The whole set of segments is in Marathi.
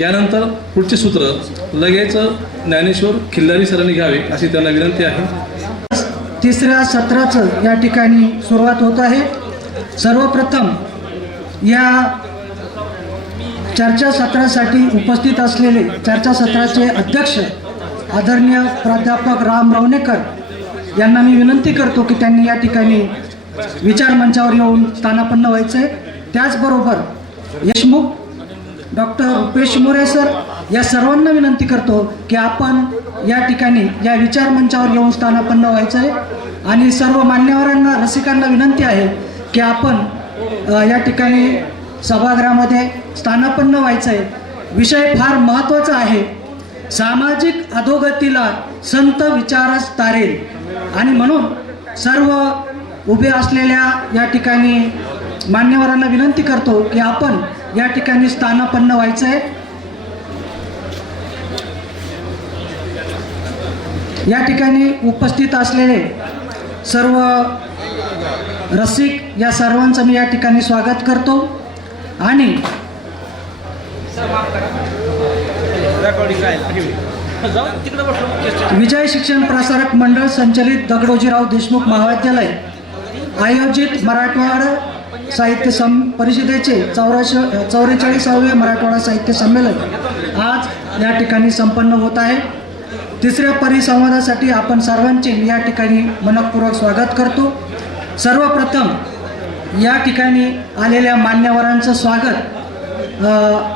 यानंतर पुढचे सूत्र लगेच ज्ञानेश्वर खिल्लारी सरांनी घ्यावे अशी त्यांना विनंती आहे। तिसऱ्या सत्राचं या ठिकाणी सुरुवात होत आहे। सर्वप्रथम या चर्चासत्रासाठी उपस्थित असलेले चर्चासत्राचे अध्यक्ष आदरणीय प्राध्यापक राम रवणेकर यांना मी विनंती करतो की त्यांनी या ठिकाणी विचार मंचावर येऊन स्थानापन्न व्हायचं आहे। त्याचबरोबर यशमुख डॉक्टर रुपेश मोरे सर या सर्वांना विनंती करतो की आपण या ठिकाणी या विचार मंचावर येऊन स्थानापन्न व्हायचं आहे। आणि सर्व मान्यवरांना रसिकांना विनंती आहे की आपण या ठिकाणी सभागृहामध्ये स्थानापन्न व्हायचं आहे। विषय फार महत्त्वाचा आहे। सामाजिक अधोगतीला संत विचारच तारेल आणि म्हणून सर्व उभे असलेल्या या ठिकाणी मान्यवरांना विनंती करतो की आपण या ठिकाणी स्थानापन्न व्हायचं आहे। या ठिकाणी उपस्थित असलेले सर्व रसिक या सर्वांचं मी या ठिकाणी स्वागत करतो आणि विजय शिक्षण प्रसारक मंडळ संचलित दगडोजीराव देशमुख महाविद्यालय आयोजित मराठवाडा साहित्य परिषदेचे 44वें मराठवाडा साहित्य संमेलन आज या ठिकाणी संपन्न होत आहे। तिसऱ्या परिसंवादासाठी आपण सर्वांचे या ठिकाणी मनपूर्वक स्वागत करतो। सर्वप्रथम या ठिकाणी आलेल्या मान्यवरांचं स्वागत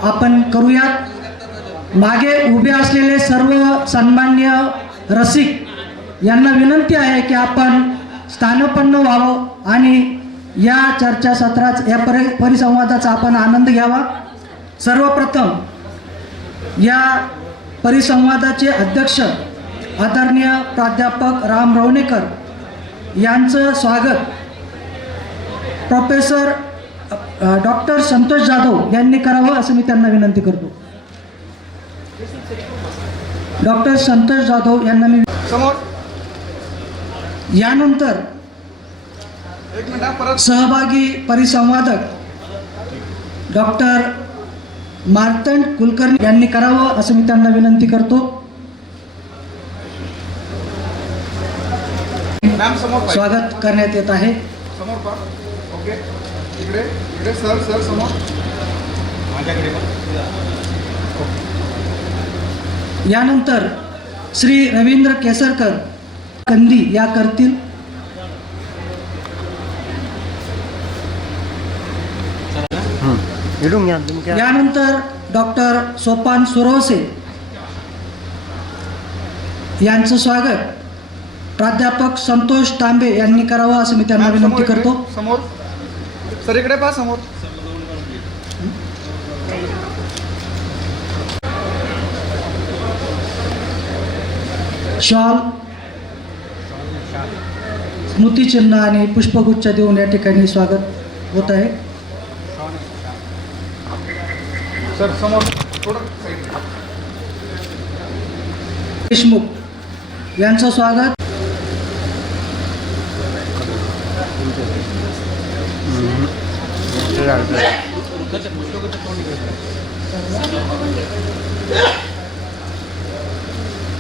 आपण करूयात। मागे उभे असलेले सर्व सन्मान्य रसिक यांना विनंती आहे की आपण स्थानापन्न व्हावं आणि या चर्चासत्रात या परिसंवादाचा आपण आनंद घ्यावा। सर्वप्रथम या परिसंवादाचे अध्यक्ष आदरणीय प्राध्यापक राम रवणेकर यांचं स्वागत प्रोफेसर डॉक्टर संतोष जाधव यांनी करावं असं मी त्यांना विनंती करतो। डॉक्टर संतोष जाधव यांना मी समोर यानंतर सहभागी परिसंवादक डॉक्टर मार्तंड कुलकर्णी यांनी करावं असं मी त्यांना विनंती करतो। स्वागत करण्यात येत आहे। समोर पहा। ओके, इकडे इकडे सर सर समोर माझ्याकडे यानंतर श्री रवींद्र केसरकर कंदी या करतील। यानंतर डॉक्टर सोपान सुरवसे यांचं स्वागत प्राध्यापक संतोष तांबे यांनी करावं असं मी त्यांना विनंती करतो। समोर सर इकडे पहा समोर। शॉल स्मृतिचिन्ह आणि पुष्पगुच्छ देऊन या ठिकाणी स्वागत होत आहे। सर समोर थोडं देशमुख यांचं स्वागत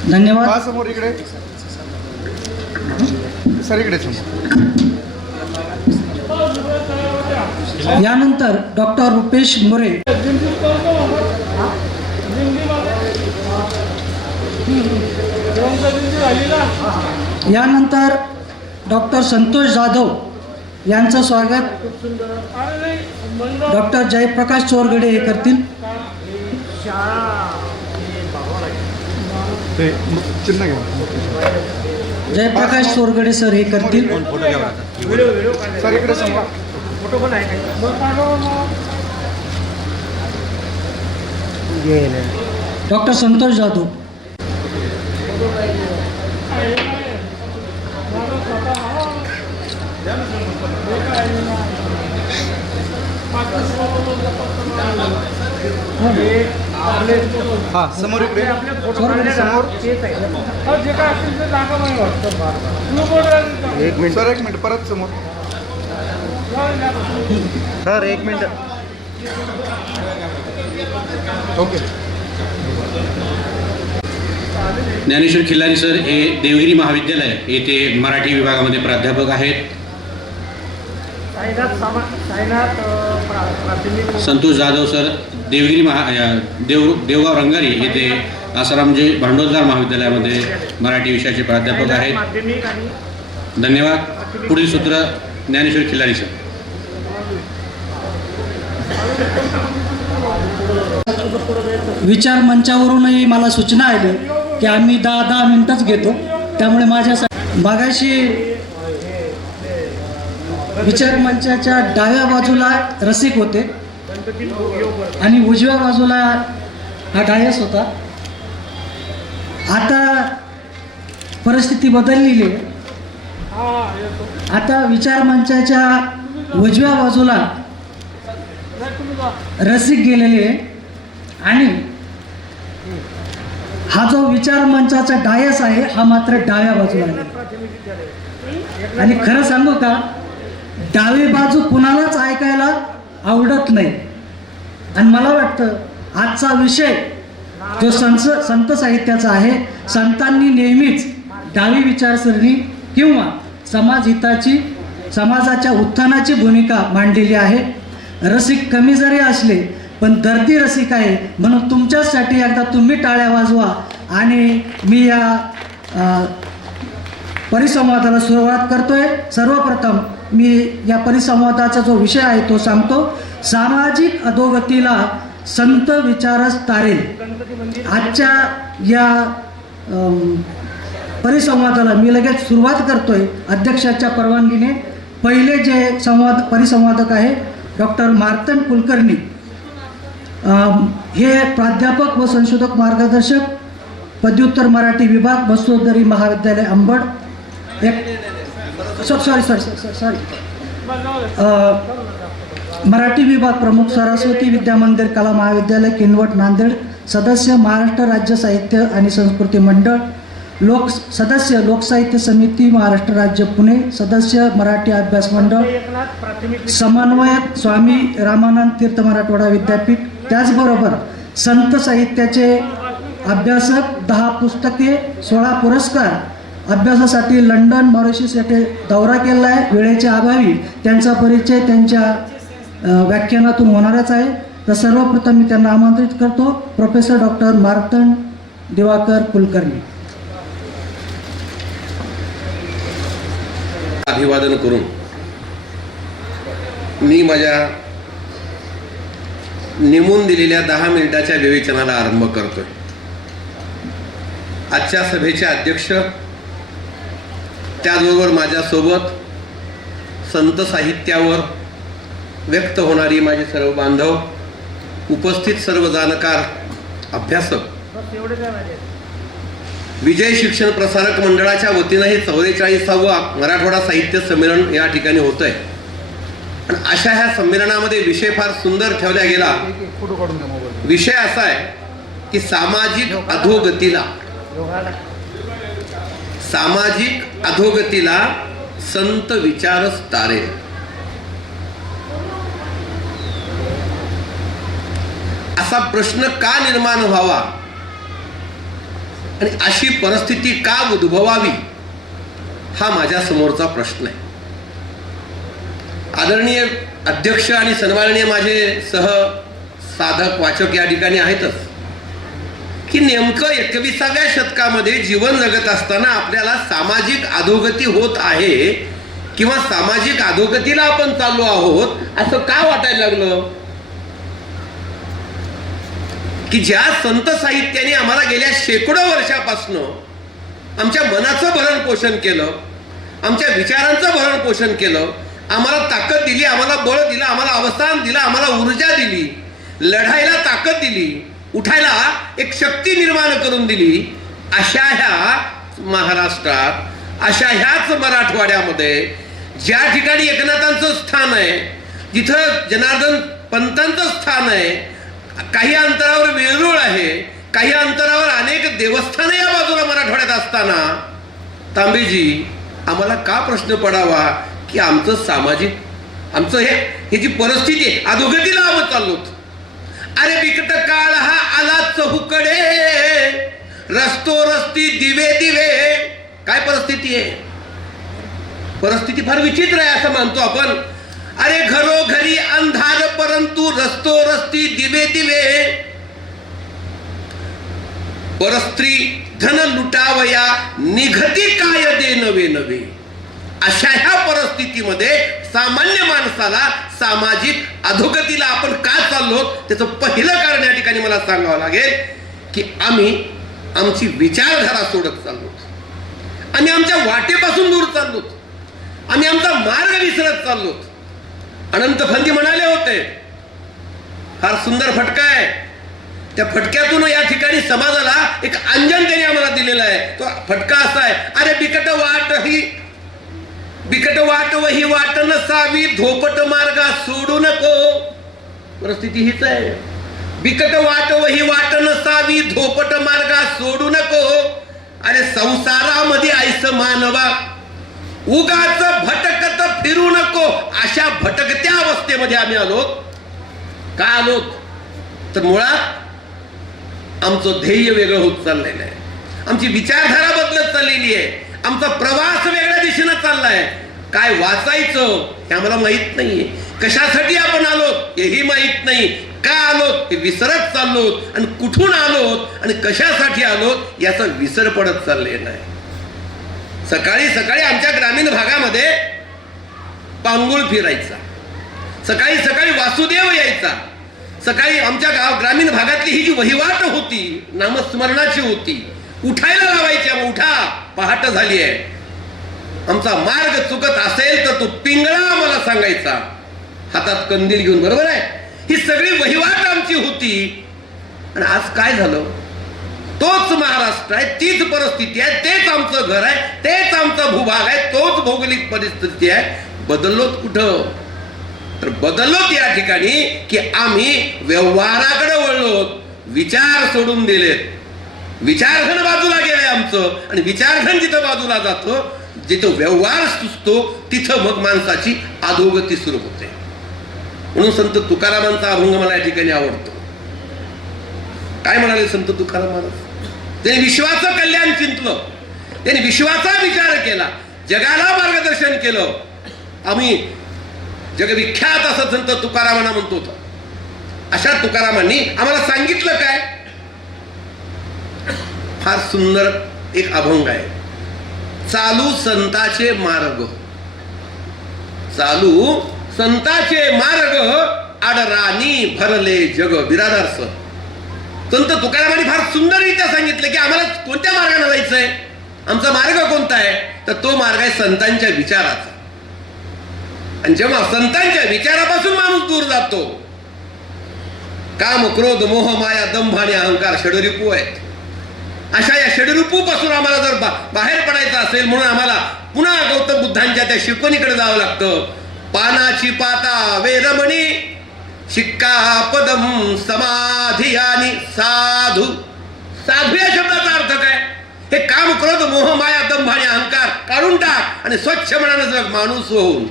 धन्यवाद। पहा समोर इकडे सर इकडे समोर। यानंतर डॉक्टर रुपेश मोरे यानंतर डॉक्टर संतोष जाधव यांचं स्वागत डॉक्टर जयप्रकाश चोरगडे हे करतील। चिन्ह घ्या। जयप्रकाश चोरगडे सर हे करतील। सर इकडे समोर फोटो पण आहे। डॉक्टर संतोष जाधव हां समोर इकडे समोर एक मिनिट सर, एक मिनिट परत समोर सर, एक minute okay. Dnyaneshwar Khillari sir हे देवगिरी महाविद्यालय येथे मराठी विभागामध्ये प्राध्यापक आहेत. संतोष जाधव सर देवगिरी देवगाव रंगारी येथे आसारामजी भांडोलदार महाविद्यालयामध्ये मराठी विषयाचे प्राध्यापक आहेत. धन्यवाद. पुढील सूत्र ज्ञानेश्वर खिल्लारी सर. विचार मंचावरूनही मला सूचना आली की आम्ही 10 मिनिटच घेतो, त्यामुळे माझ्यासाठी मागाशी विचार मंचाच्या डाव्या बाजूला रसिक होते आणि उजव्या बाजूला हा डायस होता. आता परिस्थिती बदललेली आहे. आता विचार मंचाच्या उजव्या बाजूला रसिक गेलेले आहे आणि हा जो विचार मंचाचा डायस आहे हा मात्र डाव्या बाजूला आहे. आणि खरं सांगू का, डावी बाजू कुणालाच ऐकायला आवडत नाही. आणि मला वाटतं आजचा विषय जो संत साहित्याचा आहे, संतांनी नेहमीच डावी विचारसरणी किंवा समाजहिताची, समाजाच्या उत्थानाची भूमिका मांडलेली आहे. रसिक कमी जरी असले पण दर्दी रसिक आहे, म्हणून तुमच्यासाठी एकदा तुम्ही टाळ्या वाजवा. आणि मी या परिसंवादाला सुरुवात करतोय. सर्वप्रथम मी या परिसंवादाचा जो विषय आहे तो सांगतो. सामाजिक अधोगतीला संत विचारच तारेल. आजच्या या परिसंवादाला मी लगेच सुरुवात करतोय अध्यक्षाच्या परवानगीने. पहिले जे परिसंवादक आहे डॉक्टर मार्तंड कुलकर्णी, हे प्राध्यापक व संशोधक मार्गदर्शक, पदव्युत्तर मराठी विभाग, बसवदरी महाविद्यालय अंबड. सॉरी मराठी विभाग प्रमुख, सरस्वती विद्या मंदिर कला महाविद्यालय किनवट नांदेड. सदस्य महाराष्ट्र राज्य साहित्य आणि संस्कृती मंडळ. सदस्य लोकसाहित्य समिती महाराष्ट्र राज्य पुणे. सदस्य मराठी अभ्यास मंडळ. समन्वयक स्वामी रामानंद तीर्थ मराठवाडा विद्यापीठ. त्याचबरोबर संत साहित्याचे अभ्यासक, 10 पुस्तके, 16 पुरस्कार. अभ्यासासाठी लंडन, मॉरिशस येथे दौरा केला आहे. वेळेच्या अभावी त्यांचा परिचय त्यांच्या व्याख्यानातून होणारच आहे. तर सर्वप्रथम मी त्यांना आमंत्रित करतो. Professor doctor Martand Diwakar Kulkarni. अभिवादन करून मी माझ्या नेमून दिलेल्या 10 मिनिटाच्या विवेचनाला आरंभ करतोय. आजच्या सभेचे अध्यक्ष, त्याचबरोबर माझ्यासोबत संत साहित्यावर व्यक्त होणारी माझे सर्व बांधव, उपस्थित सर्व जाणकार, अभ्यासक, विजय शिक्षण प्रसारक मंडळाच्या वतीनं हे 44वा मराठवाडा साहित्य संमेलन या ठिकाणी होत आहे. आणि अशा ह्या संमेलनामध्ये विषय फार सुंदर ठेवला गेला. विषय असा आहे की सामाजिक अधोगतीला संत विचारच तारेल. असा प्रश्न का निर्माण व्हावा आणि अशी परिस्थिती का उद्भवावी, हा माझ्या समोरचा प्रश्न आहे. आदरणीय अध्यक्ष आणि सन्माननीय माझे सह साधक वाचक या ठिकाणी आहेतच, की नेमकं 21व्या शतकामध्ये जीवन जगत असताना आपल्याला सामाजिक अधोगती होत आहे किंवा सामाजिक अधोगतीला आपण चाललो आहोत असं का वाटायला लागलं. की ज्या संत साहित्याने आम्हाला गेल्या शेकडो वर्षापासून आमच्या मनाचं भरण पोषण केलं, आमच्या विचारांचं भरण पोषण केलं, आम्हाला ताकद दिली, आम्हाला बळ दिलं, आम्हाला अवस्थान दिलं, आम्हाला ऊर्जा दिली, लढायला ताकद दिली, उठायला एक शक्ती निर्माण करून दिली, अशा ह्या महाराष्ट्रात, अशा ह्याच मराठवाड्यामध्ये ज्या ठिकाणी एकनाथांचं स्थान आहे, जिथं जनार्दन पंतांचं स्थान आहे, काही अंतरावर वेरूळ आहे, काही अंतरावर अनेक देवस्थानं या बाजूला मराठवाड्यात असताना तांबेजी आम्हाला का प्रश्न पडावा की आमचं सामाजिक, आमचं हे जी परिस्थिती आहे अधोगतीला आम्ही चाललो. अरे बिकट काळ हा आला चहूकडे, रस्तो रस्ती दिवे दिवे. काय परिस्थिती आहे? परिस्थिती फार विचित्र आहे असं मानतो आपण. अरे घरोघरी अंधार परंतु रस्तो रस्ती दिवे दिवे. परस्त्री धन लुटावया निघती काय दे नवे नवे. अशा ह्या परिस्थितीमध्ये सामान्य माणसाला सामाजिक अधोगतीला आपण का चाललो त्याचं पहिलं कारण या ठिकाणी मला सांगावं लागेल की आम्ही आमची विचारधारा सोडत चाललो, आम्ही आमच्या वाटेपासून दूर चाललो, आम्ही आमचा मार्ग विसरत चाललो. अनंत फंदी म्हणाले होते, फार सुंदर फटका आहे. त्या फटक्यातून या ठिकाणी समाजाला एक अंजन त्यांनी आम्हाला दिलेला आहे. तो फटका असा आहे, अरे बिकट वाट वही वाट नसावी, धोपट मार्गा सोडू नको. परिस्थिती हीच आहे. बिकट वाट वही वाट नसावी, धोपट मार्गा सोडू नको. अरे संसारामध्ये आयस मानवा, उगाच भटकत फिरू नको. अशा भटकत्या अवस्थेमध्ये आम्ही आलोत. का आलोत? तर मुळात आमचं ध्येय वेगळं होत चाललेलं आहे, आमची विचारधारा बदलत चाललेली आहे, आमचा प्रवास वेगळ्या दिशेनं चाललाय. काय वाचायचं हे आम्हाला माहित नाहीये, कशासाठी आपण आलोत हेही माहित नाही, का आलोत हे विसरत चाललोत, आणि कुठून आलोत आणि कशासाठी आलोत याचा विसर पडत चाललेला आहे. सकाळी सकाळी आमच्या ग्रामीण भागामध्ये पांगुळ फिरायचा, सकाळी सकाळी वासुदेव यायचा. सकाळी आमच्या ग्रामीण भागातली ही जी वहिवाट होती नामस्मरणाची होती, उठायला लावायच्या, उठा पहाट झाली आहे. आमचा मार्ग चुकत असेल तर तो पिंगळा आम्हाला सांगायचा हातात कंदील घेऊन. बरोबर आहे? ही सगळी वहिवाट आमची होती. आणि आज काय झालं? तोच महाराष्ट्र आहे, तीच परिस्थिती आहे, तेच आमचं घर आहे, तेच आमचा भूभाग आहे, तोच भौगोलिक परिस्थिती आहे. बदललोत कुठं? तर बदललोत या ठिकाणी की आम्ही व्यवहाराकडे वळलोत, विचार सोडून दिलेत. विचारघन बाजूला गेलंय आमचं, आणि विचारघन जिथं बाजूला जातो, जिथं व्यवहार सुचतो, तिथं मग माणसाची अधोगती सुरू होते. म्हणून संत तुकारामांचा अभंग मला या ठिकाणी आवडतो. काय म्हणाले संत तुकाराम महाराज? त्यांनी विश्वाचं कल्याण चिंतलं, त्यांनी विश्वाचा विचार केला, जगाला मार्गदर्शन केलं. आम्ही जगविख्यात असं संत तुकारामांना म्हणतो होतो. अशा तुकारामांनी आम्हाला सांगितलं काय? फार सुंदर एक अभंग आहे. चालू संताचे मार्ग, चालू संताचे मार्ग, आडराणी भरले जग. बिरादार सर संत तुकारामांनी फार सुंदररित्या सांगितलं की आम्हाला कोणत्या मार्गाने जायचंय, आमचा मार्ग कोणता आहे? तर तो मार्ग आहे संतांच्या विचाराचा. आणि जेव्हा संतांच्या विचारापासून माणूस दूर जातो, काम क्रोध मोह माया दंभ आणि अहंकार षडरिपू आहेत. अशा या षडरिपू पासून आम्हाला जर बाहेर पडायचं असेल, म्हणून आम्हाला पुन्हा गौतम बुद्धांच्या त्या शिकवणीकडे जावं लागतं. पानाची पाता वेरमणी, शिक्का पदम समाधी आणि साधू. साधू या शब्दाचा अर्थ काय? हे काम क्रोध मोह माया दंभ आणि अहंकार काढून टाक आणि स्वच्छ मनानं जग माणूस होऊन.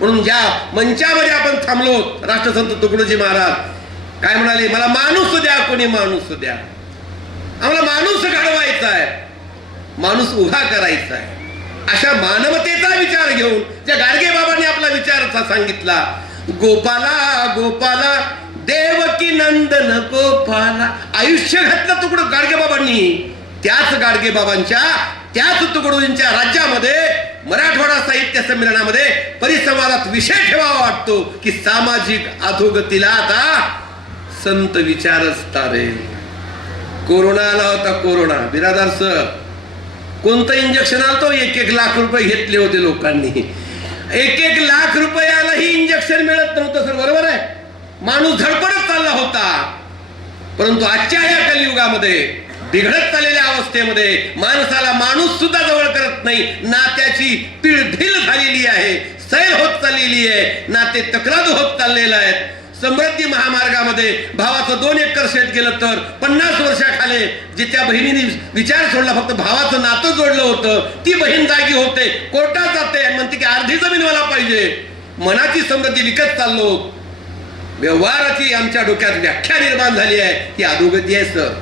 म्हणून ज्या मंचामध्ये आपण थांबलो, राष्ट्रसंत तुकडोजी महाराज काय म्हणाले? मला माणूस द्या, कोणी माणूस द्या. आम्हाला माणूस घडवायचा आहे, माणूस उभा करायचा आहे. अशा मानवतेचा विचार घेऊन ज्या गाडगे बाबांनी आपला विचार सांगितला, गोपाला गोपाला देवकी नंदन गोपाला. आयुष्य घातलं तुकडो गाडगे बाबांनी. त्याच गाडगे बाबांच्या, त्याच तुकडोजींच्या राज्यामध्ये मराठवाडा साहित्य संमेलनामध्ये परिसंवादात विषय ठेवावा वाटतो की सामाजिक अधोगतीला आता संत विचारच तारेल. कोरोना आला होता, कोरोना. बिरादार सर कोणतं इंजेक्शन आलं तो 1-1 लाख रुपये घेतले होते लोकांनी. 1-1 लाख रुपयालाही इंजेक्शन मिळत नव्हतं सर. बरोबर आहे? माणूस धडपडत चालला होता. परंतु आजच्या या कलियुगामध्ये, बिघडत चाललेल्या अवस्थेमध्ये माणसाला माणूस सुद्धा जवळ करत नाही. नात्याची पिळढील झालेली आहे, सैल होत चाललेली आहे, नाते तक्रार होत चाललेलं आहेत. समृद्धी महामार्गामध्ये भावाचं 2 एकर शेत गेलं तर 50 वर्षाखाली जित्या बहिणीने विचार सोडला, फक्त भावाचं नातं जोडलं होतं, ती बहीण जागी होते, कोर्टात जाते, म्हणते की अर्धी जमीन मला पाहिजे. मनाची समृद्धी विकत चाललो. व्यवहाराची आमच्या डोक्यात व्याख्या निर्माण झाली आहे ही अधोगती आहे सर.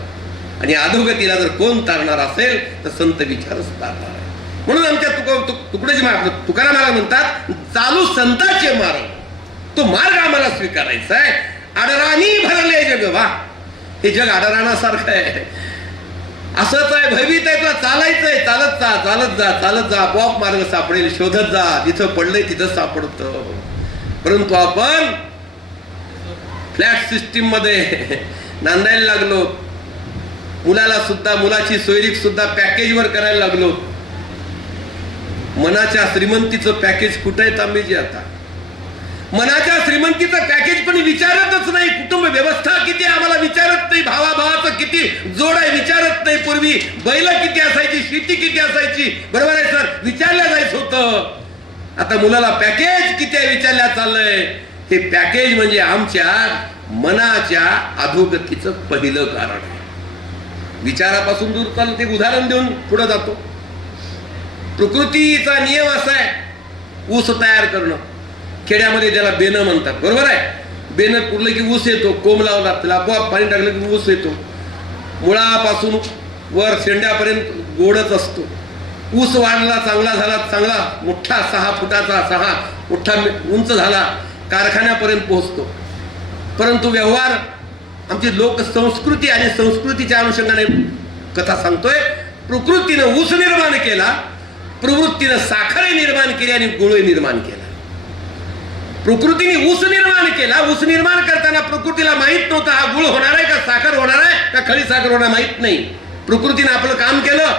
आणि अधोगतीला जर कोण तारणार असेल तर संत विचारच तारणार आहे. म्हणून आमच्या तुकडोजी महाराज तुकाराम महाराज म्हणतात चालू संतांचे मार्ग, तो मार्ग आम्हाला स्वीकारायचा आहे. आडराणी भरले जग, वा हे जग आडराणासारखं आहे, असंच आहे, भयभीत आहे, तुला चालायचंय, चालत जा चालत जा चालत जा, आपोआप मार्ग सापडेल, शोधत जा, जिथं पडलंय तिथं सापडतं. परंतु आपण फ्लॅट सिस्टीम मध्ये नांदायला लागलो, मुलाला सुद्धा मुलाची सोयरीक सुद्धा पॅकेजवर करायला लागलो. मनाच्या श्रीमंतीचं पॅकेज कुठे आहे तांबेजी? आता मनाच्या श्रीमंतीचं पॅकेज पण विचारतच नाही. कुटुंब व्यवस्था किती आम्हाला विचारत नाही. भावाभावाचं किती जोड आहे विचारत नाही. पूर्वी बैल किती असायची, शेती किती असायची, बरोबर आहे सर, विचारल्या जायचं होतं. आता मुलाला पॅकेज किती आहे विचारल्या चाललंय. हे पॅकेज म्हणजे आमच्या मनाच्या अधोगतीचं पहिलं कारण आहे. विचारापासून दूर चाललं. ते उदाहरण देऊन पुढे जातो. प्रकृतीचा नियम असा आहे, ऊस तयार करणं. खेड्यामध्ये ज्याला बेनं म्हणतात, बरोबर आहे. बेनं पुरलं की ऊस येतो, कोंब लावला त्याला आपोआप पाणी टाकलं की ऊस येतो. मुळापासून वर शेंड्यापर्यंत गोडच असतो. ऊस वाढला, चांगला झाला, चांगला मोठा 6 फुटाचा 6 मोठा उंच झाला, कारखान्यापर्यंत पोहोचतो. परंतु व्यवहार आमची लोकसंस्कृती आणि संस्कृतीच्या अनुषंगाने कथा सांगतोय. प्रकृतीनं ऊस निर्माण केला, प्रवृत्तीनं साखर निर्माण केली आणि गुळ निर्माण केला. प्रकृतीने ऊस निर्माण केला. ऊस निर्माण करताना प्रकृतीला माहित नव्हतं हा गुळ होणार आहे का साखर होणार आहे का खरी साखर होणार, माहित नाही. प्रकृतीने आपलं काम केलं,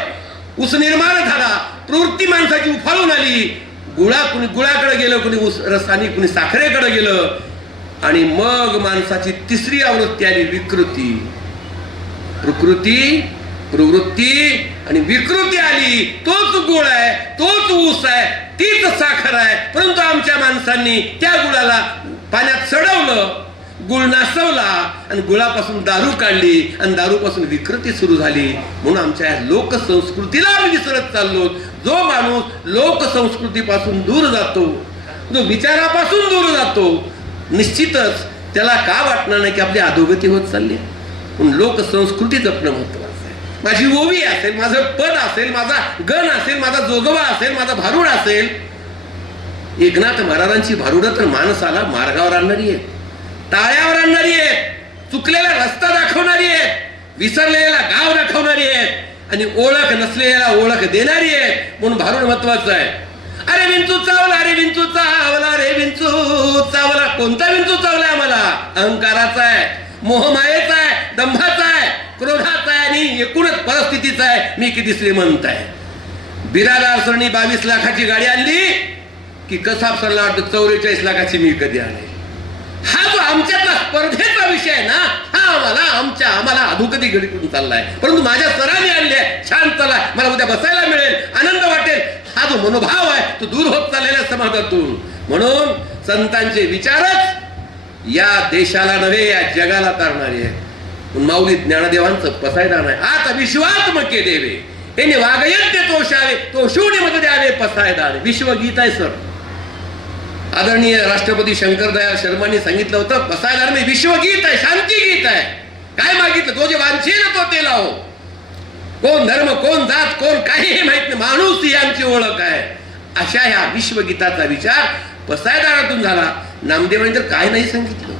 ऊस निर्माण झाला, प्रवृत्ती माणसाची उफाळून आली. कुणी गुळाकडे गेलं, कुणी ऊस रसानी, कुणी साखरेकडे गेलं. आणि मग माणसाची तिसरी आवृत्ती आली, विकृती. प्रकृती, प्रवृत्ती आणि विकृती आली. तोच गुळ आहे, तोच ऊस आहे, तीच साखर आहे. परंतु आमच्या माणसांनी त्या गुळाला पाण्यात सडवलं, गुळ नासवला आणि गुळापासून दारू काढली आणि दारूपासून विकृती सुरू झाली. म्हणून आमच्या लोकसंस्कृतीला आम्ही विसरत चाललो. जो माणूस लोकसंस्कृतीपासून दूर जातो, जो विचारापासून दूर जातो, निश्चितच त्याला का वाटणार नाही की आपली अधोगती होत चालली. म्हणून लोकसंस्कृती जपणं महत्वाचं आहे. माझी ओवी असेल, माझं पद असेल, माझा गण असेल, माझा जोगवा असेल, माझा भारुड असेल. एकनाथ महाराजांची भारुडं तर माणसाला मार्गावर आणणारी आहे, ताळ्यावर आणणारी आहे, चुकलेला रस्ता दाखवणारी आहे, विसरलेला गाव दाखवणारी आहे आणि ओळख नसलेला ओळख देणारी आहे. म्हणून भारुड महत्वाचं आहे. अरे विंचू चावला, अरे विंचू चावला, रे विंचू चावला. कोणता विंचू चावलाय आम्हाला? अहंकाराचा आहे, मोहमायेचा आहे, दंभाचा आहे, क्रोधाचा आहे आणि एकूणच परिस्थितीचा आहे. मी किती श्रीमंत आहे. बिरादार सरणी 22 लाखाची गाडी आणली की कसाब सरला वाटतं 44 लाखाची मी कधी आणली. हा जो आमच्यातला स्पर्धेचा विषय आहे ना, हा आम्हाला अधोगती घडीतून चाललाय. परंतु माझ्या सरांनी आणले, छान चला, मला उद्या बसायला मिळेल, आनंद वाटेल, हा जो मनोभाव आहे तो दूर होत चाललेल्या समाजातून. म्हणून संतांचे विचारच या देशाला नव्हे या जगाला तारणारे आहेत. माऊली ज्ञानदेवांचं पसायदान आहे. आता विश्वात्मके देवे हे वागयज्ञ तोषावे, तो शून्यमध्ये द्यावे पसायदान. विश्वगीत आहे सर. आदरणीय राष्ट्रपती शंकरदयाळ शर्मांनी सांगितलं होतं पसायदान में विश्वगीत आहे, शांती गीत आहे. काय मागितलं? तो जे वांछेल तो ते लावो. कोण धर्म, कोण जात, कोण काही माहित नाही, माणूस ही आमची ओळख आहे. अशा ह्या विश्वगीताचा विचार पसायदानातून झाला. नामदेवांनी तर काय नाही सांगितलं.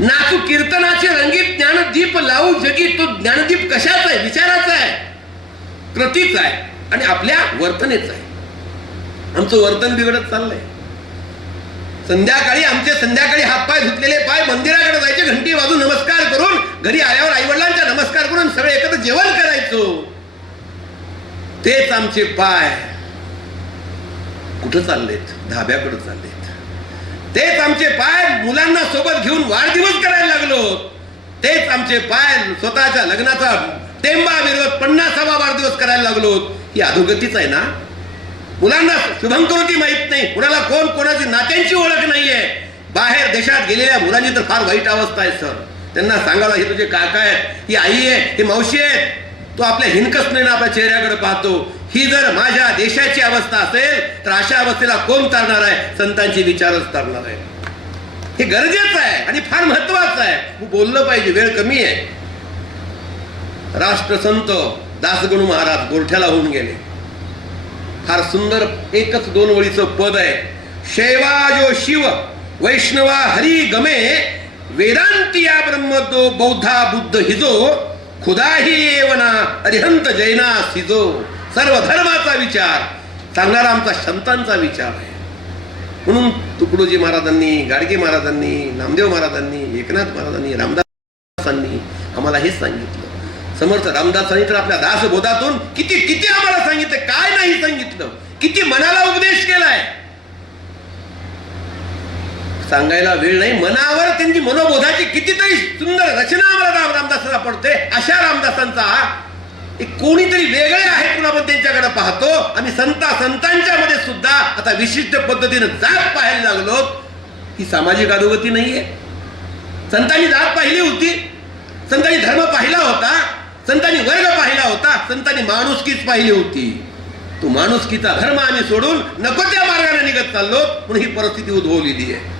नाचू कीर्तनाचे रंगीत ज्ञानदीप लावू जगी. तो ज्ञानदीप कशाचा आहे? विचाराचा आहे, कृतीचा आहे आणि आपल्या वर्तनेच आहे. आमचं वर्तन बिघडत चाललंय. संध्याकाळी हातपाय धुतलेले पाय मंदिराकडे जायचे, घंटी वाजून नमस्कार करून घरी आल्यावर आईवडिलांचा नमस्कार करून सगळे एकत्र जेवण करायचो. तेच आमचे पाय कुठं चाललेत? धाब्याकडे चाललेत. तेच आमचे पाय मुलांना सोबत घेऊन वाढदिवस करायला लागलो. तेच आमचे पाय स्वतःच्या लग्नाचा टेंबा विरोध 50वा वाढदिवस करायला लागलो. ही अधोगतीच आहे ना. मुलांना शुभंकरोती माहित नाही, कुणाला कोण कोणाची नात्यांची ओळख नाहीये. बाहेर देशात गेलेल्या मुलांची तर फार वाईट अवस्था आहे सर. त्यांना सांगायला हे तुझे काका आहेत, ही आई आहे, ही मावशी आहे. तो आपल्या हिनकसनेनं आपल्या चेहऱ्याकडे पाहतो. ही जर माझ्या देशाची अवस्था असेल तर अशा अवस्थेला कोण तारणार आहे? संतांची विचारच तारणार आहे. हे गरजेचं आहे आणि फार महत्वाचं आहे. बोललं पाहिजे, वेळ कमी आहे. राष्ट्रसंत दासगणू महाराज गोरठ्याला होऊन गेले. फार सुंदर एकच 2 ओळीचं पद आहे. शैवा जो शिव वैष्णवा हरी गमे वेदांतिया ब्रह्मदो बौद्धा बुद्ध हिजो खुदाही येवना अरिहंत जैना सिजो. सर्व धर्माचा विचार सांगणारा आमचा संतांचा विचार आहे. म्हणून तुकडोजी महाराजांनी, गाडगे महाराजांनी, नामदेव महाराजांनी, एकनाथ महाराजांनी, रामदासांनी आम्हाला हेच सांगितलं. समर्थ रामदासांनी तर आपल्या दासबोधातून किती किती आम्हाला सांगितलं, काय नाही सांगितलं, किती मनाला उपदेश केलाय सांगायला वेळ नाही. मनावर त्यांची मनोबोधाची कितीतरी सुंदर रचना आम्हाला रामदासांना पडते. अशा रामदासांचा एक कोणीतरी वेगळे आहेत म्हणून आपण त्यांच्याकडे पाहतो. आम्ही संतांच्या मध्ये सुद्धा आता विशिष्ट पद्धतीने जात पाहायला लागलो. ही सामाजिक अधोगती नाहीये. संतांनी जात पाहिली होती, संतांनी धर्म पाहिला होता, संतांनी वर्ग पाहिला होता, संतांनी माणुसकीच पाहिली होती. तो माणुसकीचा धर्म आम्ही सोडून नको त्या मार्गाने निघत चाललो म्हणून ही परिस्थिती उद्भवलेली आहे.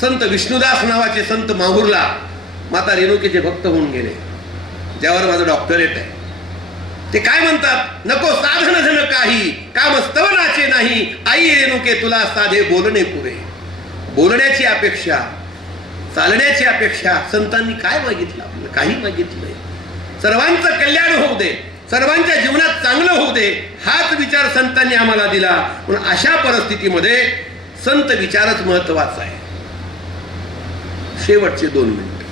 संत विष्णुदास नावाचे संत माहूरला माता रेणुकेचे भक्त होऊन गेले, ज्यावर माझं डॉक्टरेट आहे. ते काय म्हणतात, नको साधन धन काही काम स्तवनाचे नाही, आई रेणुके तुला साधे बोलणे पुरे. बोलण्याची अपेक्षा, चालण्याची अपेक्षा संतांनी काय मागितलं आपल्याला? काही मागितलंय. सर्वांचं कल्याण होऊ दे, सर्वांच्या जीवनात चांगलं होऊ दे, हाच विचार संतांनी आम्हाला दिला. म्हणून अशा परिस्थितीमध्ये संत विचारच महत्वाचा आहे. शेवटचे 2 मिनिट.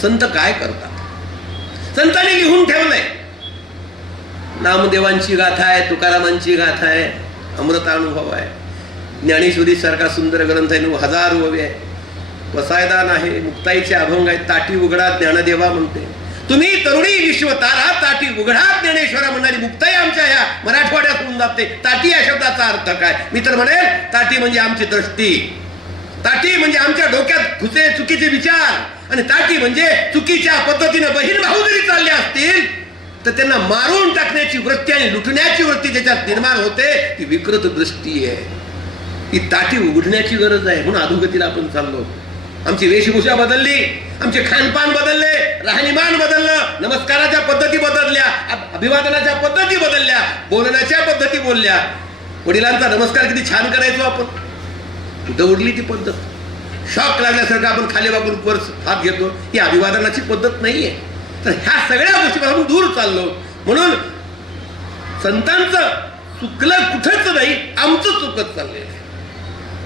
संत काय करतात? संतांनी लिहून ठेवलंय. नामदेवांची गाथा आहे, तुकारामांची गाथा आहे, अमृतानुभव आहे, ज्ञानेश्वरी सारखा सुंदर ग्रंथ आहे, 9000 ओवी आहे, वसायदान आहे, मुक्ताईचे अभंग आहेत. ताटी उघडा ज्ञानदेवा म्हणते, तुम्ही तरुणी विश्वतारा ताटी उघडा ज्ञानेश्वरा म्हणणारी मुक्ताई आमच्या या मराठवाड्यात होऊन जाते. ताटी या शब्दाचा अर्थ काय? मी तर म्हणेल ताटी म्हणजे आमची दृष्टी, ताटी म्हणजे आमच्या डोक्यात घुसे चुकीचे विचार, आणि ताटी म्हणजे चुकीच्या पद्धतीने बहीण भाऊ जरी चालले असतील तर त्यांना मारून टाकण्याची वृत्ती आणि लुटण्याची वृत्ती ज्याच्यात निर्माण होते ती विकृत दृष्टी आहे. ही ताटी उघडण्याची गरज आहे. म्हणून अधोगतीला आपण चाललो. आमची वेशभूषा बदलली, आमचे खानपान बदलले, राहणीमान बदललं, नमस्काराच्या पद्धती बदलल्या, अभिवादनाच्या पद्धती बदलल्या, बोलण्याच्या पद्धती बोलल्या. वडिलांचा नमस्कार किती छान करायचो आपण, कुठं उडली ती पद्धत. शॉक लागल्यासारखं आपण खाली वागून वर हात घेतो, ही अभिवादनाची पद्धत नाहीये. तर ह्या सगळ्या गोष्टीपासून दूर चाललो. म्हणून संतांचं चुकलं कुठंच नाही, आमचं चुकत चाललेलं आहे.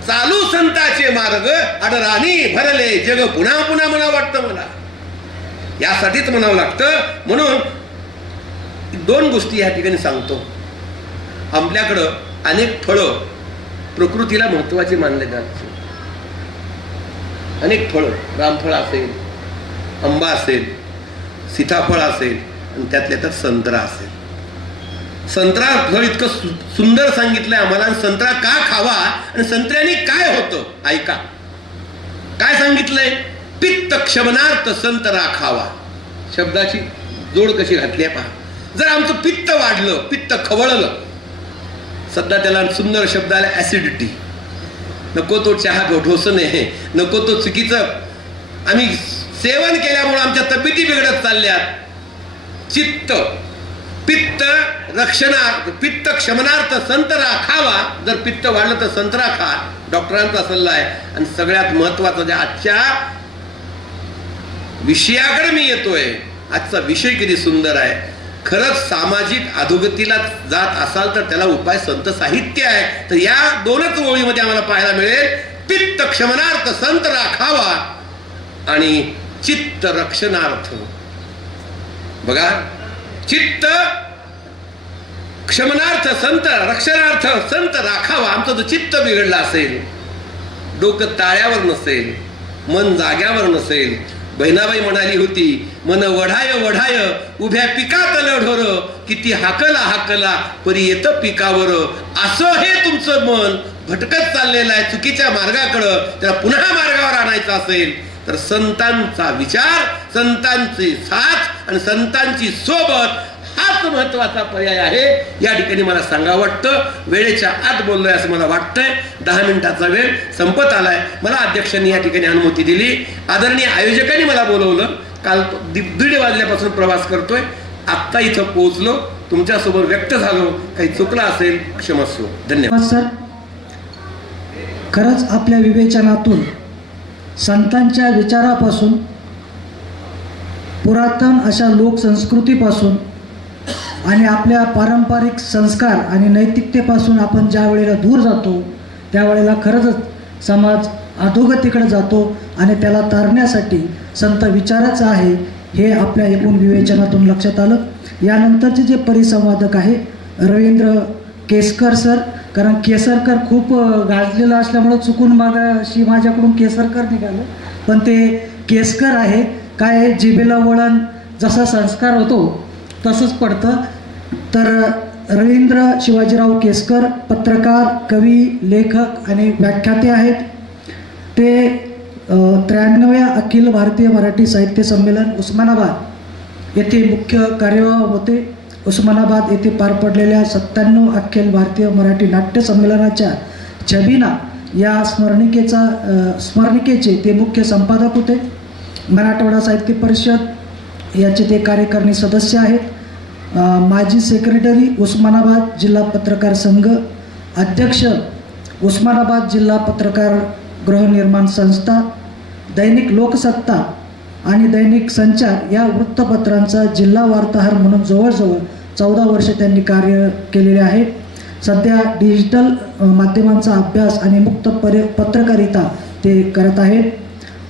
चालू संताचे मार्ग अडराणी भरले जग पुन्हा पुन्हा म्हणावं वाटतं मला, यासाठीच म्हणावं लागतं. म्हणून 2 गोष्टी या ठिकाणी सांगतो. आपल्याकडं अनेक फळं प्रकृतीला महत्वाचे मानले जातात. अनेक फळं, रामफळ असेल, आंबा असेल, सीताफळ असेल, आणि त्यातल्या त्यात संत्रा असेल. संत्रा फळ इतकं सुंदर सांगितलंय आम्हाला. संत्रा का खावा आणि संत्र्याने काय होतं ऐका. काय सांगितलंय? पित्त क्षमनार्थ संत्रा खावा. शब्दाची जोड कशी घातली आहे पहा. जर आमचं पित्त वाढलं, पित्त खवळलं, सध्या त्याला सुंदर शब्द आला ऍसिडिटी. नको तो चहा ढोसणे, नको तो चुकीचं आम्ही सेवन केल्यामुळे आमच्या तब्येती बिघडत चालल्यात. चित्त पित्त रक्षणार्थ, पित्त क्षमनार्थ संत्रा खावा. जर पित्त वाढलं तर संत्रा खा, डॉक्टरांचा सल्ला आहे. आणि सगळ्यात महत्वाचं जे आजच्या विषयाकडे मी येतोय, आजचा विषय किती सुंदर आहे. खरंच सामाजिक अधोगतीला जात असाल तर त्याला उपाय संत साहित्य आहे. तर या 2च ओळीमध्ये आम्हाला पाहायला मिळेल, पित्त क्षमनार्थ संत्रा खावा आणि चित्त रक्षणार्थ. बघा, चित्त क्षमनार्थ संत रक्षणार्थ संत राखावा. आमचं जर चित्त बिघडलं असेल, डोकं ताळ्यावर नसेल, मन जाग्यावर नसेल. बहिणाबाई म्हणाली होती, मन वढाय वढाय उभ्या पिकात लढोर, किती हाकला हाकला परी येतं पिकावर. असं हे तुमचं मन भटकत चाललेलं आहे चुकीच्या मार्गाकडं. त्याला पुन्हा मार्गावर आणायचं असेल तर संतांचा विचार, संतांची साथ आणि संतांची सोबत हाच हाच महत्वाचा पर्याय आहे या ठिकाणी मला सांगावं वाटतं. वेळेच्या आत बोललोय असं मला वाटतंय. 10 मिनिटाचा वेळ संपत आलाय. मला अध्यक्षांनी या ठिकाणी अनुमती दिली. आदरणीय आयोजकांनी मला बोलवलं. काल 1:30 वाजल्यापासून प्रवास करतोय. आत्ता इथं पोहोचलो, तुमच्यासोबत व्यक्त झालो. काही चुकलं असेल क्षमस्व. धन्यवाद. सर, खरंच आपल्या विवेचनातून संतांच्या विचारापासून पुरातन अशा लोकसंस्कृतीपासून आणि आपल्या पारंपरिक संस्कार आणि नैतिकतेपासून आपण ज्या वेळेला दूर जातो त्यावेळेला खरंच समाज अधोगतीकडे जातो आणि त्याला तारण्यासाठी संत विचाराचं आहे हे आपल्या एकूण विवेचनातून लक्षात आलं. यानंतरचे जे परिसंवादक आहे रवींद्र केसकर सर, कारण केसरकर खूप गाजलेलं असल्यामुळं चुकून मागाशी माझ्याकडून केसरकर निघालं, पण ते केसकर आहे. काय जिभेला वळण जसा संस्कार होतो तसंच पडतं. तर रवींद्र शिवाजीराव केसकर पत्रकार, कवी, लेखक आणि व्याख्याते आहेत. ते 93व्या अखिल भारतीय मराठी साहित्य संमेलन उस्मानाबाद येथे मुख्य कार्यवाह होते. उस्मानाबाद येथे पार पडलेल्या 97 अखिल भारतीय मराठी नाट्य संमेलनाच्या छबिना या स्मरणिकेचे ते मुख्य संपादक होते. मराठवाडा साहित्य परिषद याचे ते कार्यकारिणी सदस्य आहेत. माजी सेक्रेटरी उस्मानाबाद जिल्हा पत्रकार संघ, अध्यक्ष उस्मानाबाद जिल्हा पत्रकार गृहनिर्माण संस्था, दैनिक लोकसत्ता आणि दैनिक संचार या वृत्तपत्रांचा जिल्हा वार्ताहर म्हणून जवळजवळ 14 वर्ष त्यांनी कार्य केलेले आहे. सध्या डिजिटल माध्यमांचा अभ्यास आणि मुक्त पत्रकारिता ते करत आहेत.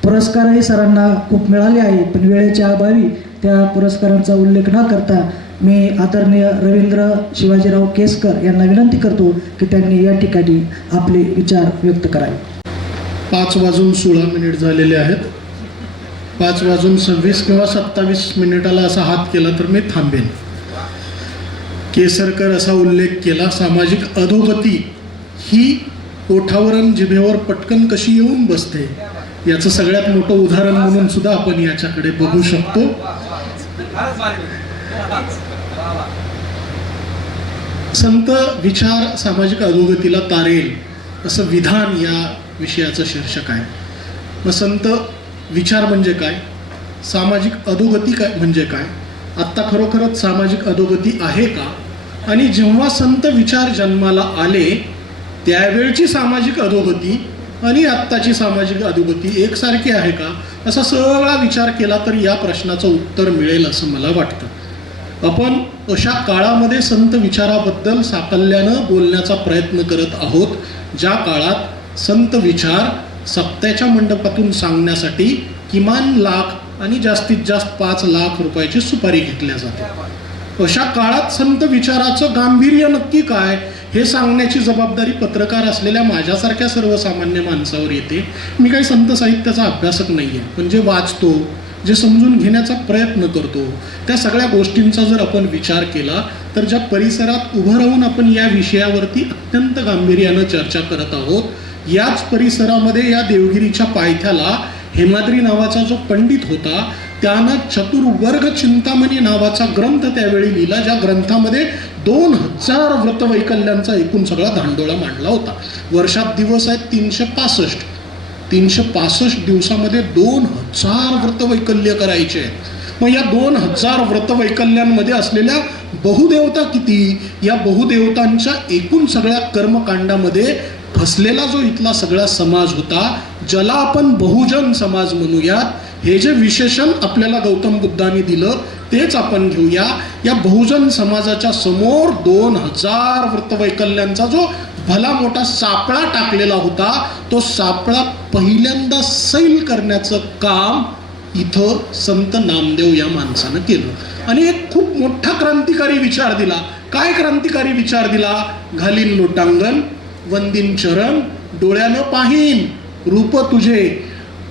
पुरस्कारही सरांना खूप मिळाले आहे, पण वेळेच्या अभावी त्या पुरस्कारांचा उल्लेख न करता मी आदरणीय रवींद्र शिवाजीराव केसकर यांना विनंती करतो की त्यांनी या ठिकाणी आपले विचार व्यक्त करावे. 5:16 झालेले आहेत. 5:26 किंवा 27 असा हात केला तर मी थांबेन. केसरकर असा उल्लेख केला, सामाजिक अधोगती ही ओठावरून जिभेवर पटकन कशी येऊन बसते याचं सगळ्यात मोठं उदाहरण म्हणून सुद्धा आपण याच्याकडे बघू शकतो. संत विचार सामाजिक अधोगतीला तारेल असं विधान या विषयाचं शीर्षक आहे. मग संत विचार म्हणजे काय, सामाजिक अधोगती काय म्हणजे काय, आत्ता खरोखरच सामाजिक अधोगती आहे का, आणि जेव्हा संत विचार जन्माला आले त्यावेळची सामाजिक अधोगती आणि आत्ताची सामाजिक अधोगती एकसारखी आहे का, असा सगळा विचार केला तर या प्रश्नाचं उत्तर मिळेल असं मला वाटतं. आपण अशा काळामध्ये संत विचाराबद्दल साकल्यानं बोलण्याचा प्रयत्न करत आहोत, ज्या काळात संत विचार सप्त्याच्या मंडपातून सांगण्यासाठी किमान लाख आणि जास्तीत जास्त 5 लाख रुपयाची सुपारी घेतल्या जाते. अशा काळात संत विचाराचं गांभीर्य नक्की काय हे सांगण्याची जबाबदारी पत्रकार असलेल्या माझ्यासारख्या सर्वसामान्य माणसावर येते. मी काही संत साहित्याचा अभ्यासक नाही आहे, पण जे वाचतो, जे समजून घेण्याचा प्रयत्न करतो, त्या सगळ्या गोष्टींचा जर आपण विचार केला तर ज्या परिसरात उभं राहून आपण या विषयावरती अत्यंत गांभीर्यानं चर्चा करत आहोत, याच परिसरामध्ये या देवगिरीच्या पायथ्याला हेमाद्री नावाचा जो पंडित होता त्यानं चतुर्वर्ग चिंतामणी नावाचा ग्रंथ त्यावेळी लिहिला, ज्या ग्रंथामध्ये 2000 व्रतवैकल्यांचा एकूण सगळा धांडोळा मांडला होता. वर्षात दिवस आहेत 365 दिवसामध्ये 2000 व्रतवैकल्य करायचे आहेत. मग या 2000 व्रतवैकल्यांमध्ये असलेल्या बहुदेवता किती, या बहुदेवतांच्या एकूण सगळ्या कर्मकांडामध्ये फसलेला जो इथला सगळा समाज होता, ज्याला आपण बहुजन समाज म्हणूया, हे जे विशेषण आपल्याला गौतम बुद्धांनी दिलं तेच आपण घेऊया. या बहुजन समाजाच्या समोर 2000 व्रतवैकल्यांचा जो भला मोठा सापळा टाकलेला होता, तो सापळा पहिल्यांदा सैल करण्याचं काम इथं संत नामदेव या माणसानं केलं आणि एक खूप मोठा क्रांतिकारी विचार दिला. काय क्रांतिकारी विचार दिला? घालीन लोटांगण, वंदीन चरण, डोळ्यानं पाहीन रूप तुझे,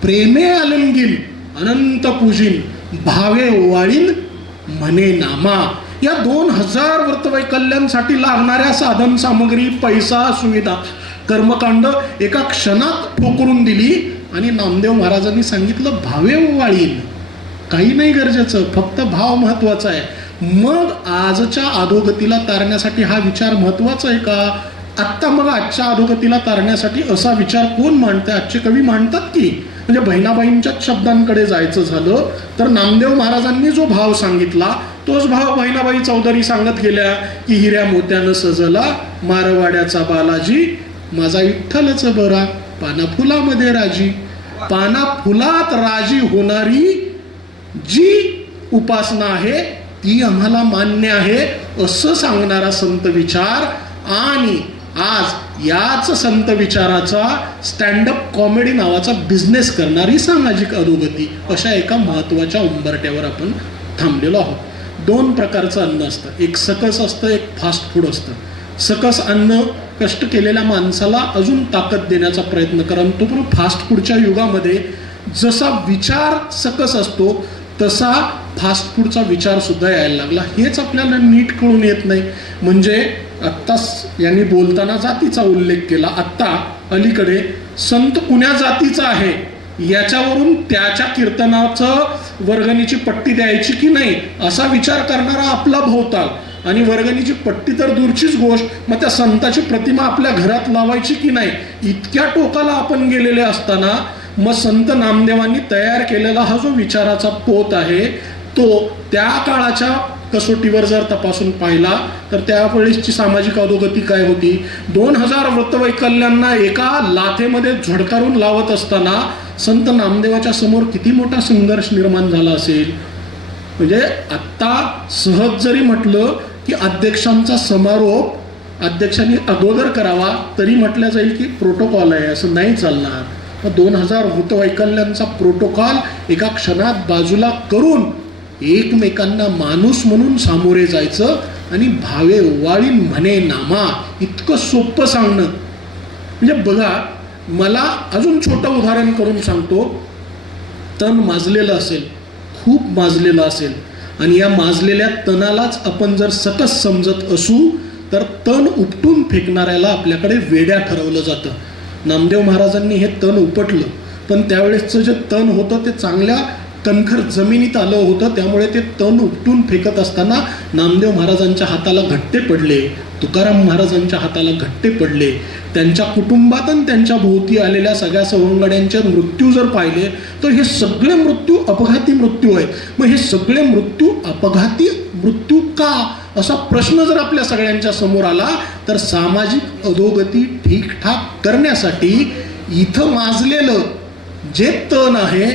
प्रेमे आलंगीन, अनंत पूजिन, भावे ओवाळीन, म्हणे नामा. या 2000 व्रतवैकल्यांसाठी लागणाऱ्या साधन सामग्री, पैसा, सुविधा, कर्मकांड एका क्षणात ठोकरून दिली आणि नामदेव महाराजांनी सांगितलं भावे ओवाळीन. काही नाही गरजेचं, फक्त भाव महत्वाचा आहे. मग आजच्या अधोगतीला तारण्यासाठी हा विचार महत्वाचा आहे का? आत्ता मग आजच्या अधोगतीला तारण्यासाठी असा विचार कोण मांडते? आजचे कवी मांडतात की, म्हणजे बहिणाबाईंच्याच शब्दांकडे जायचं झालं तर नामदेव महाराजांनी जो भाव सांगितला तोच भाव बहिणाबाई चौधरी सांगत गेल्या की हिऱ्या मोत्यानं सजला मारवाड्याचा बालाजी, माझा विठ्ठलच बरा पाना फुलामध्ये राजी. पाना फुलात राजी होणारी जी उपासना आहे ती आम्हाला मान्य आहे असं सांगणारा संत विचार. आणि आज याच संत विचाराचा स्टँडअप कॉमेडी नावाचा बिझनेस करणारी सामाजिक अधोगती, अशा एका महत्वाच्या उंबरट्यावर आपण थांबलेलो आहोत. 2 प्रकारचं अन्न असतं, एक सकस असतं, एक फास्ट फूड असतं. सकस अन्न कष्ट केलेल्या माणसाला अजून ताकद देण्याचा प्रयत्न करा. तो पण फास्ट फूडच्या युगामध्ये जसा विचार सकस असतो तसा फास्ट फूडचा विचार सुद्धा यायला लागला. हेच आपल्याला नीट कळून येत नाही. म्हणजे आत्ताच यांनी बोलताना जातीचा उल्लेख केला. आत्ता अलीकडे संत कुण्या जातीचा आहे याच्यावरून त्याच्या कीर्तनाचं वर्गणीची पट्टी द्यायची की नाही असा विचार करणारा आपला भोवताल. आणि वर्गणीची पट्टी तर दूरचीच गोष्ट, मग त्या संताची प्रतिमा आपल्या घरात लावायची की नाही इतक्या टोकाला आपण गेलेले असताना मग संत नामदेवांनी तयार केलेला हा जो विचाराचा पोत आहे तो त्या काळाच्या कसोटीवर जर तपासून पाहिला तर त्यावेळेसची सामाजिक अधोगती काय होती? 2000 व्रतवैकल्यांना एका लाथेमध्ये झडकारून लावत असताना संत नामदेवाच्या समोर किती मोठा संघर्ष निर्माण झाला असेल. म्हणजे आत्ता सहज जरी म्हटलं की अध्यक्षांचा समारोप अध्यक्षांनी अगोदर करावा तरी म्हटलं जाईल की प्रोटोकॉल आहे, असं नाही चालणार. मग 2000 भूतवैकल्यांचा प्रोटोकॉल एका क्षणात बाजूला करून एकमेकांना माणूस म्हणून सामोरे जायचं आणि भावे वाळीन म्हणे नामा इतकं सोपं सांगणं. म्हणजे बघा, मला अजून छोटं उदाहरण करून सांगतो. तण माजलेलं असेल, खूप माजलेलं असेल आणि या माजलेल्या तणालाच आपण जर सकस समजत असू तर तण उपटून फेकणाऱ्याला आपल्याकडे वेड्या ठरवलं जातं. नामदेव महाराजांनी हे तण उपटलं, पण त्यावेळेसचं जे तण होतं ते चांगल्या कणखर जमिनीत आलं होतं, त्यामुळे ते तण उपटून फेकत असताना नामदेव महाराजांच्या हाताला घट्टे पडले, तुकाराम महाराजांच्या हाताला घट्टे पडले. त्यांच्या कुटुंबात आणि त्यांच्या भोवती आलेल्या सगळ्या सवंगड्यांचे मृत्यू जर पाहिले तर हे सगळे मृत्यू अपघाती मृत्यू आहेत. मग हे सगळे मृत्यू अपघाती मृत्यू का असा प्रश्न जर आपल्या सगळ्यांच्या समोर आला तर सामाजिक अधोगती ठीकठाक करण्यासाठी इथं माजलेलं जे तण आहे,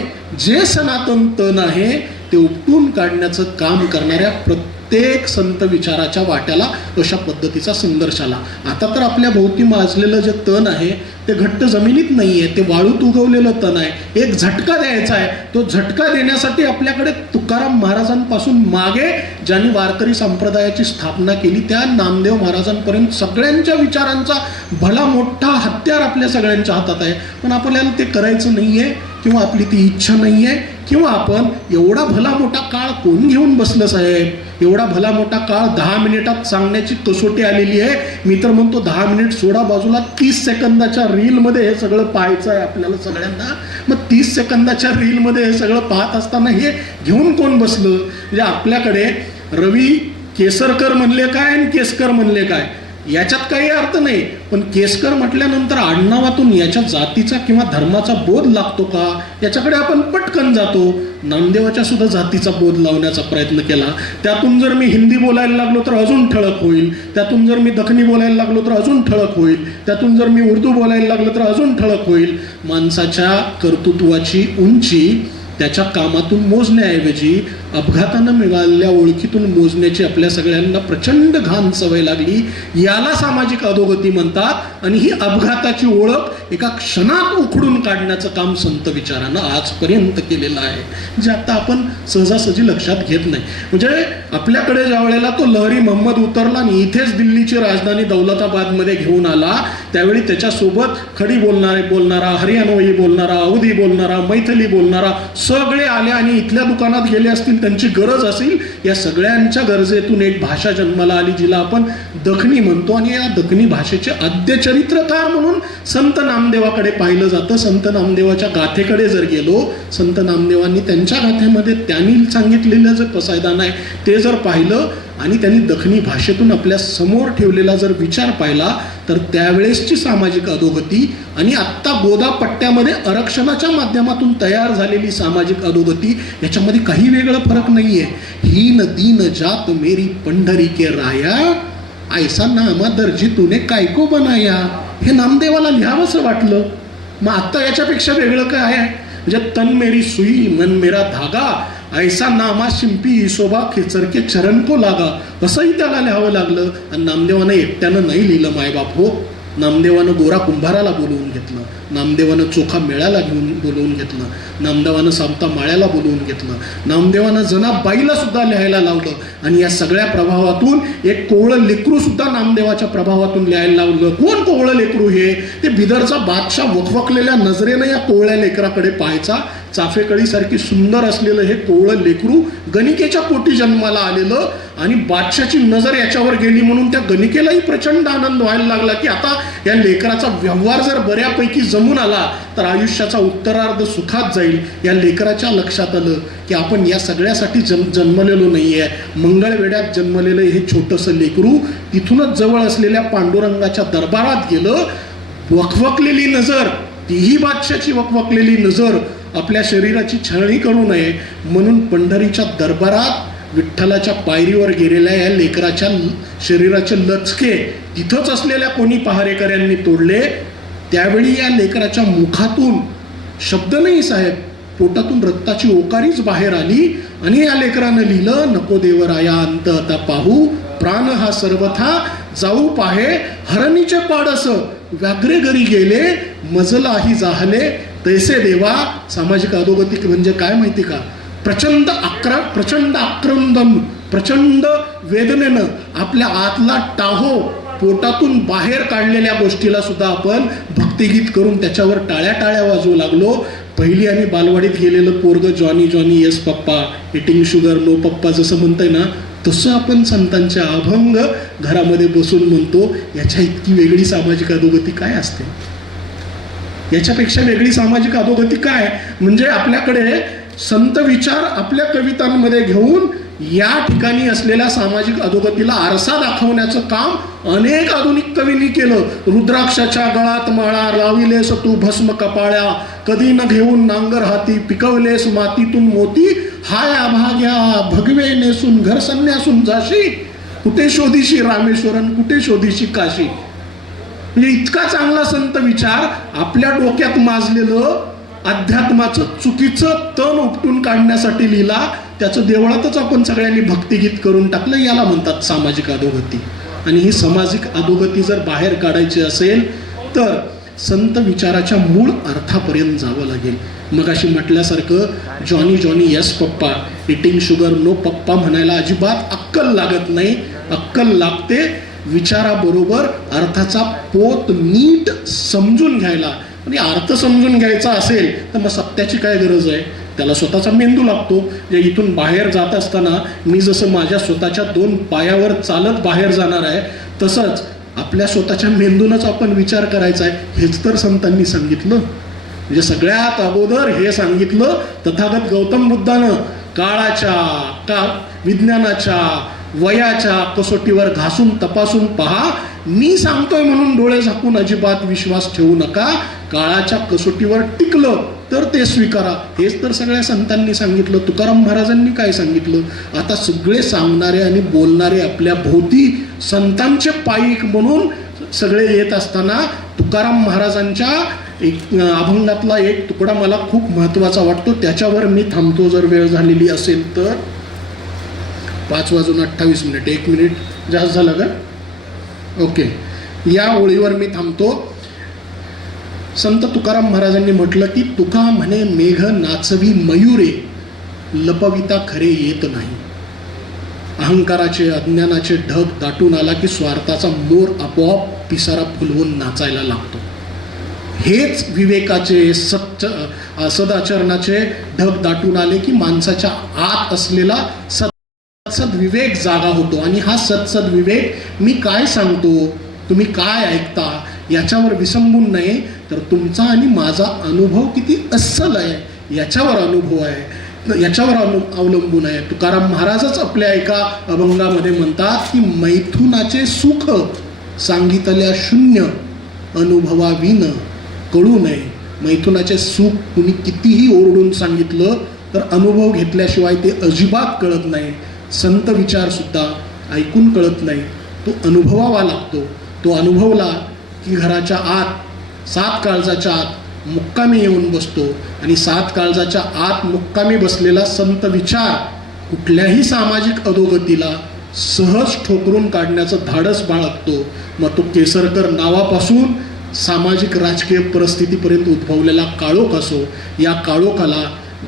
जे सनातन तण आहे ते उपटून काढण्याचं काम करणाऱ्या प्रत्येक संत विचाराच्या वाट्याला अशा पद्धतीचा संघर्ष आला. आता तर आपल्या भोवती माजलेलं जे तण आहे ते घट्ट जमिनीत नाही आहे, ते वाळूत उगवलेलं तण आहे. एक झटका द्यायचा आहे, तो झटका देण्यासाठी आपल्याकडे तुकाराम महाराजांपासून मागे ज्यांनी वारकरी संप्रदायाची स्थापना केली त्या नामदेव महाराजांपर्यंत सगळ्यांच्या विचारांचा भला मोठा हत्यार आपल्या सगळ्यांच्या हातात आहे. पण आपल्याला ते करायचं नाही आहे किंवा आपली ती इच्छा नाही आहे किंवा आपण एवढा भला मोठा काळ कोण घेऊन बसलं साहेब? एवढा भला मोठा काळ 10 मिनिटात सांगण्याची कसोटी आलेली आहे. मी तर म्हणतो 10 मिनिट सोडा बाजूला, 30 सेकंदाच्या रीलमध्ये हे सगळं पाहायचं आहे आपल्याला सगळ्यांना. मग 30 सेकंदाच्या रीलमध्ये हे सगळं पाहत असताना हे घेऊन कोण बसलं? म्हणजे आपल्याकडे रवी केसरकर म्हणले काय आणि केसकर म्हणले काय याच्यात काही अर्थ नाही, पण केसकर म्हटल्यानंतर आडनावातून याच्या जातीचा किंवा धर्माचा बोध लागतो का याच्याकडे आपण पटकन जातो. नामदेवाच्या सुद्धा जातीचा बोध लावण्याचा प्रयत्न केला. त्यातून जर मी हिंदी बोलायला लागलो तर अजून ठळक होईल, त्यातून जर मी दखनी बोलायला लागलो तर अजून ठळक होईल, त्यातून जर मी उर्दू बोलायला लागलो तर अजून ठळक होईल. माणसाच्या कर्तृत्वाची उंची त्याच्या कामातून मोजण्याऐवजी अपघातानं मिळालेल्या ओळखीतून मोजण्याची आपल्या सगळ्यांना प्रचंड घाण सवय लागली. याला सामाजिक अधोगती म्हणतात. आणि ही अपघाताची ओळख एका क्षणात उखडून काढण्याचं काम संत विचारानं आजपर्यंत केलेलं आहे, जे आता आपण सहजासहजी लक्षात घेत नाही. म्हणजे आपल्याकडे ज्या वेळेला तो लहरी मोहम्मद उतरला आणि इथेच दिल्लीची राजधानी दौलताबादमध्ये घेऊन आला त्यावेळी त्याच्यासोबत खडी बोलणारा, हरियाणवी बोलणारा, अवधी बोलणारा, मैथिली बोलणारा सगळे आले आणि इथल्या दुकानात गेले असतील त्यांची गरज असेल, या सगळ्यांच्या गरजेतून एक भाषा जन्माला आली जिला आपण दखनी म्हणतो. आणि या दखनी भाषेचे आद्य चरित्रकार म्हणून संत नामदेवाकडे पाहिलं जातं. संत नामदेवाच्या गाथेकडे जर गेलो, संत नामदेवांनी त्यांच्या गाथेमध्ये त्यांनी सांगितलेलं जे पसायदान आहे ते जर पाहिलं आणि त्यांनी दखनी भाषेतून आपल्या समोर ठेवलेला जर विचार पाहिला, तर त्यावेळेसची सामाजिक अधोगती आणि आत्ता गोदा पट्ट्यामध्ये आरक्षणाच्या माध्यमातून तयार झालेली सामाजिक अधोगती याच्यामध्ये काही वेगळा फरक नाहीये. हीन दीन जात मेरी पंढरी के राया, ऐसा नामा दर्जी तूने कायको बनाया. हे नामदेवाला लिहावंसं वाटलं. मग आत्ता याच्यापेक्षा वेगळं काय आहे? म्हणजे तन मेरी सुई मन मेरा धागा, ऐसा नामा शिंपी शोभा खेचर के चरण को लागा, असंही त्याला लिहावं लागलं. आणि नामदेवानं एकट्यानं नाही लिहिलं मायबाप हो. नामदेवानं गोरा कुंभाराला बोलवून घेतलं, नामदेवानं चोखा मेळ्याला घेऊन बोलवून घेतलं, नामदेवानं सावता माळ्याला बोलवून घेतलं, नामदेवानं जनाबाईला सुद्धा लिहायला लावलं. आणि या सगळ्या प्रभावातून एक कोवळं लेकरू सुद्धा नामदेवाच्या प्रभावातून लिहायला लावलं. कोण कोवळं लेकरू? हे ते बिदरचा बादशाह वखवकलेल्या नजरेनं या कोवळ्या लेकराकडे पाहायचा. चाफेकळीसारखी सुंदर असलेलं हे कोवळं लेकरू गणिकेच्या पोटी जन्माला आलेलं, आणि बादशाची नजर याच्यावर गेली म्हणून त्या गणिकेलाही प्रचंड आनंद व्हायला लागला की आता या लेकराचा व्यवहार जर बऱ्यापैकी जमून आला तर आयुष्याचा उत्तरार्ध सुखात जाईल. या लेकराच्या लक्षात आलं की आपण या सगळ्यासाठी जन्मलेलो नाही आहे. मंगळवेढ्यात जन्मलेलं हे छोटंसं लेकरू तिथूनच जवळ असलेल्या पांडुरंगाच्या दरबारात गेलं. वखवकलेली नजर, तीही बादशाची वखवकलेली नजर आपल्या शरीराची छळणी करू नये म्हणून पंढरीच्या दरबारात विठ्ठलाच्या पायरीवर गेलेल्या या लेकराच्या शरीराचे लचके तिथंच असलेल्या कोणी पहारेकऱ्यांनी तोडले. त्यावेळी या लेकराच्या मुखातून शब्द नाही साहेब, पोटातून रक्ताची ओकारीच बाहेर आली. आणि या लेकरानं लिहिलं, नको देवराया अंत आता पाहू, प्राण हा सर्वथा जाऊ पाहे, हरणीचे पाडस व्याघ्रे घरी गेले, मजलाही जाहले तैसे देवा. सामाजिक अधोगती म्हणजे काय माहिती का? प्रचंड आक्रंदन, प्रचंड वेदनेनं आपल्या आतला टाहो पोटातून बाहेर काढलेल्या गोष्टीला सुद्धा आपण भक्तिगीत करून त्याच्यावर टाळ्या टाळ्या वाजवू लागलो. पहिली आणि बालवाडीत गेलेलं पोरग Johnny Johnny yes papa, eating sugar no पप्पा जसं म्हणतंय ना, तसं आपण संतांचे अभंग घरामध्ये बसून म्हणतो. याच्या इतकी वेगळी सामाजिक अधोगती काय असते? याच्यापेक्षा वेगळी सामाजिक अधोगती काय? म्हणजे आपल्याकडे संत विचार आपल्या कवितांमध्ये घेऊन या ठिकाणी असलेल्या सामाजिक अधोगतीला आरसा दाखवण्याचं काम अनेक आधुनिक कवींनी केलं. रुद्राक्षाच्या गळात माळा लाविलेस तू भस्म कपाळ्या, कधी न घेऊन नांगर हाती पिकवलेस मातीतून मोती, हाय अभाग्या भगवे नेसून घर संन्यासून जाशी, कुठे शोधीशी रामेश्वरन कुठे शोधीशी काशी. म्हणजे इतका चांगला संत विचार आपल्या डोक्यात माजलेलं अध्यात्माचं चुकीचं तण उपटून काढण्यासाठी लिहिला. त्याचं देवळातच आपण सगळ्यांनी भक्तिगीत करून टाकलं. याला म्हणतात सामाजिक अधोगती. आणि ही सामाजिक अधोगती जर बाहेर काढायची असेल तर संत विचाराच्या मूळ अर्थापर्यंत जावं लागेल. मगाशी म्हटल्यासारखं Johnny Johnny yes papa, eating sugar no पप्पा म्हणायला अजिबात अक्कल लागत नाही. अक्कल लागते विचाराबरोबर अर्थाचा पोत नीट समजून घ्यायला. आणि अर्थ समजून घ्यायचा असेल तर मग सत्याची काय गरज आहे? त्याला स्वतःचा मेंदू लागतो. जे इथून बाहेर जात असताना मी जसं माझ्या स्वतःच्या 2 पायावर चालत बाहेर जाणार आहे, तसंच आपल्या स्वतःच्या मेंदूनच आपण विचार करायचा आहे. हेच तर संतांनी सांगितलं. म्हणजे सगळ्यात अगोदर हे सांगितलं तथागत गौतम बुद्धानं, काळाच्या विज्ञानाच्या वयाच्या कसोटीवर घासून तपासून पहा. मी सांगतोय म्हणून डोळे झाकून अजिबात विश्वास ठेवू नका. काळाच्या कसोटीवर टिकलं तर ते स्वीकारा. हेच तर सगळ्या संतांनी सांगितलं. तुकाराम महाराजांनी काय सांगितलं? आता सगळे सांगणारे आणि बोलणारे आपल्या भोवती संतांचे पाईक म्हणून सगळे येत असताना तुकाराम महाराजांच्या एक अभंगातला एक तुकडा मला खूप महत्त्वाचा वाटतो. त्याच्यावर मी थांबतो जर वेळ झालेली असेल तर. 5:28 1 मिनिट जास्त झालं का? ओके, या ओळीवर मी थांबतो. संत तुकाराम महाराजांनी म्हटलं की तुका म्हणे मेघ नाचवी मयुरे, लपविता खरे येत नाही. अहंकाराचे अज्ञानाचे ढग दाटून आला की स्वार्थाचा मोर आपोआप पिसारा फुलवून नाचायला लागतो. हेच विवेकाचे सदाचरणाचे ढग दाटून आले की माणसाच्या आत असलेला सद्विवेक जागा होतो. आणि हा सद्विवेक मी काय सांगतो, तुम्ही काय ऐकता याच्यावर विसंबून नाही, तर तुमचा आणि माझा अनुभव किती अस्सल आहे याच्यावर अवलंबून आहे. तुकाराम महाराजच आपल्या एका अभंगामध्ये म्हणतात की मैथुनाचे सुख सांगितल्या शून्य, अनुभवाविन कळू नये. मैथुनाचे सुख तुम्ही कितीही ओरडून सांगितलं तर अनुभव घेतल्याशिवाय ते अजिबात कळत नाही. संत विचार सुद्धा ऐकून कळत नाही, तो अनुभवावा लागतो. तो अनुभवला की घराच्या आत 7 काळजाच्या आत मुक्कामी येऊन बसतो. आणि 7 काळजाच्या आत मुक्कामी बसलेला संत विचार कुठल्याही सामाजिक अधोगतीला सहज ठोकरून काढण्याचं धाडस बाळगतो. मग तो केसरकर नावापासून सामाजिक राजकीय परिस्थितीपर्यंत उद्भवलेला काळोख असो, या काळोखाला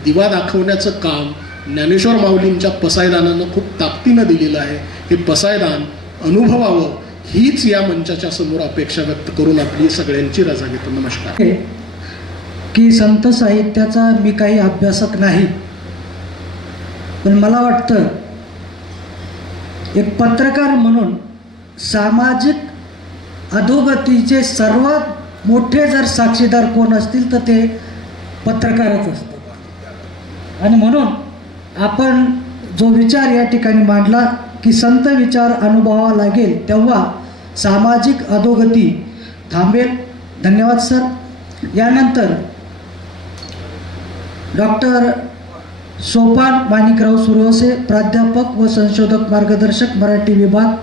दिवा दाखवण्याचं काम ज्ञानेश्वर माऊलींच्या पसायदानानं खूप ताकदीनं दिलेलं आहे. हे पसायदान अनुभवावं हीच या मंचाच्या समोर अपेक्षा व्यक्त करून आपली सगळ्यांची रजा घेतो. नमस्कार. की संत साहित्याचा मी काही अभ्यासक नाही, पण मला वाटतं एक पत्रकार म्हणून सामाजिक अधोगतीचे सर्वात मोठे जर साक्षीदार कोण असतील तर ते पत्रकारच असतात. आणि म्हणून आपण जो विचार या ठिकाणी मांडला की संत विचार अनुभवावा लागेल तेव्हा सामाजिक अधोगती थांबेल. धन्यवाद सर. यानंतर डॉक्टर सोपान माणिकराव सुरवसे, प्राध्यापक व संशोधक मार्गदर्शक, मराठी विभाग,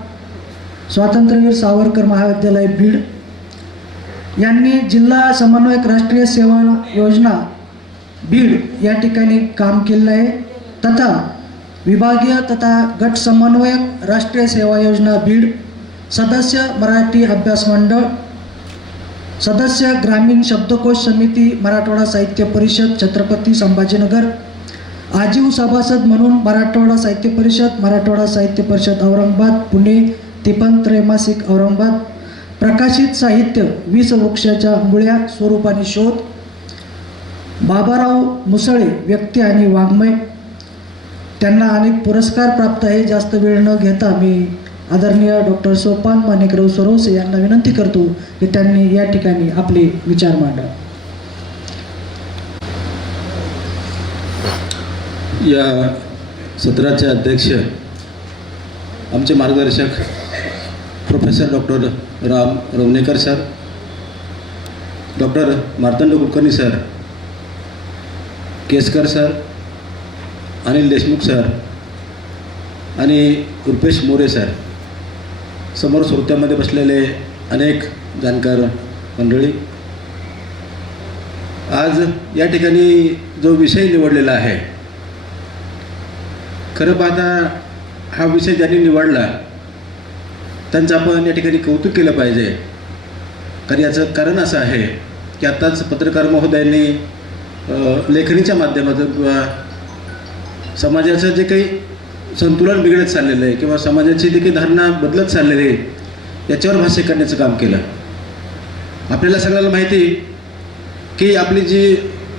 स्वातंत्र्यवीर सावरकर महाविद्यालय बीड, यांनी जिल्हा समन्वयक राष्ट्रीय सेवा योजना बीड या ठिकाणी काम केलेलं आहे. तथा विभागीय तथा गट समन्वयक राष्ट्रीय सेवा योजना बीड, सदस्य मराठी अभ्यास मंडळ, सदस्य ग्रामीण शब्दकोश समिती मराठवाडा साहित्य परिषद छत्रपती संभाजीनगर, आजीव सभासद म्हणून मराठवाडा साहित्य परिषद, मराठवाडा साहित्य परिषद औरंगाबाद, पुणे, तिपन त्रैमासिक औरंगाबाद, प्रकाशित साहित्य 20 वृक्षाच्या मुळ्या स्वरूप आणि शोध, बाबाराव मुसळे व्यक्ती आणि वाङ्मय. त्यांना अनेक पुरस्कार प्राप्त आहे. जास्त वेळ न घेता मी आदरणीय डॉक्टर सोपान माणिकराव सुरवसे यांना विनंती करतो की त्यांनी या ठिकाणी आपले विचार मांडावे. या सत्राचे अध्यक्ष आमचे मार्गदर्शक professor doctor Ram Ravnekar sir, doctor Martand Kulkarni sir, Keskar sir, Anil Deshmukh sir आणि रुपेश मोरे सर, समोर श्रोत्यामध्ये बसलेले अनेक जाणकार मंडळी, आज या ठिकाणी जो विषय निवडलेला आहे, खरं पाहता हा विषय ज्यांनी निवडला त्यांचं आपण या ठिकाणी कौतुक केलं पाहिजे. कारण याचं कारण असं आहे की आत्ताच पत्रकार महोदयांनी लेखणीच्या माध्यमातून किंवा समाजाचं जे काही संतुलन बिघडत चाललेलं आहे किंवा समाजाची जी काही धारणा बदलत चाललेली आहे याच्यावर भाष्य करण्याचं काम केलं. आपल्याला सगळ्याला माहिती की आपली जी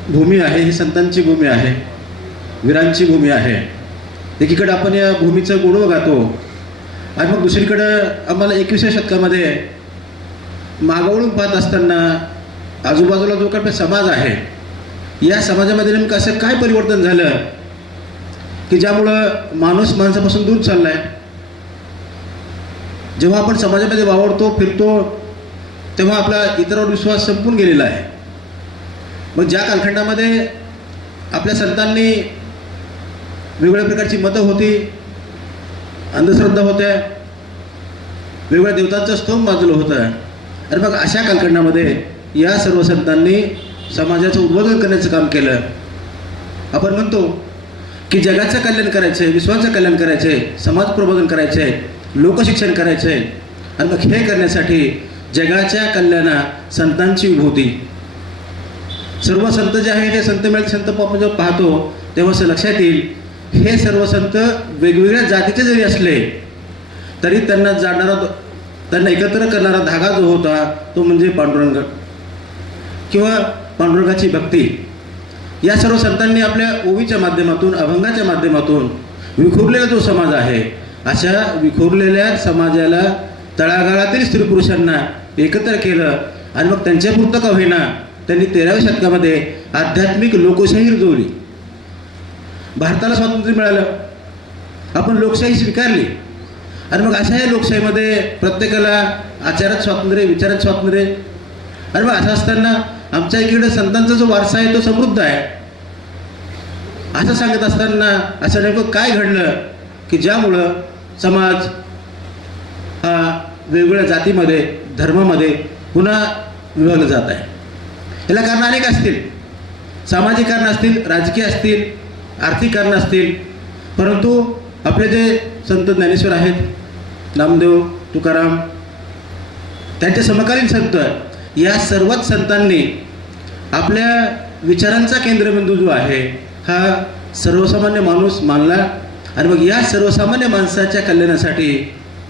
भूमी आहे ही संतांची भूमी आहे, वीरांची भूमी आहे. एकीकडे आपण या भूमीचं गुणव गातो आणि मग दुसरीकडं आम्हाला 21व्या शतकामध्ये मागावळून पाहत असताना आजूबाजूला जो काही समाज आहे या समाजामध्ये नेमकं असं काय परिवर्तन झालं की ज्यामुळं माणूस माणसापासून दूर चालला आहे. जेव्हा आपण समाजामध्ये वावरतो फिरतो तेव्हा आपला इतरांवर विश्वास संपून गेलेला आहे. मग ज्या कालखंडामध्ये आपल्या संतांनी वेगवेगळ्या प्रकारची मतं होती, अंधश्रद्धा होत्या, वेगवेगळ्या देवतांचं स्तंभ बाजूला होतं, आणि मग अशा कालखंडामध्ये या सर्व संतांनी समाजाचं उद्बोधन करण्याचं काम केलं. आपण म्हणतो की जगाचं कल्याण करायचं आहे, विश्वाचं कल्याण करायचं आहे, समाज प्रबोधन करायचं आहे, लोकशिक्षण करायचं आहे. आणि मग हे करण्यासाठी जगाच्या कल्याणात संतांची विभूती. सर्व संत जे आहे ते संत मिळत संत आपण जेव्हा पाहतो तेव्हा असं लक्षात येईल हे सर्व संत वेगवेगळ्या जातीचे जरी असले तरी त्यांना जाणणारा, त्यांना एकत्र करणारा धागा जो होता तो म्हणजे पांडुरंग. किंवा पांडुरंगाची भक्ती, या सर्व संतांनी आपल्या ओवीच्या माध्यमातून, अभंगाच्या माध्यमातून विखुरलेला जो समाज आहे, अशा विखुरलेल्या समाजाला, तळागाळातील स्त्री पुरुषांना एकत्र केलं आणि मग त्यांच्यापुरतं का होईना त्यांनी 13व्या शतकामध्ये आध्यात्मिक लोकशाही रुजवली. भारताला स्वातंत्र्य मिळालं, आपण लोकशाही स्वीकारली आणि मग अशा या लोकशाहीमध्ये प्रत्येकाला आचारात स्वातंत्र्य, विचारात स्वातंत्र्य. आणि मग असं असताना आमच्या इकडे संतांचा जो वारसा आहे तो समृद्ध आहे. असं सांगत असताना असं नेमकं काय घडलं की ज्यामुळं समाज हा वेगवेगळ्या जातीमध्ये, धर्मामध्ये पुन्हा विभागला जात आहे. याला कारणं अनेक असतील, सामाजिक कारणं असतील, राजकीय असतील, आर्थिक कारणं असतील. परंतु आपले जे संत ज्ञानेश्वर आहेत, नामदेव, तुकाराम, त्यांचे समकालीन संत, या सर्वच संतांनी आपल्या विचारांचा केंद्रबिंदू जो आहे हा सर्वसामान्य माणूस मानला. आणि मग या सर्वसामान्य माणसाच्या कल्याणासाठी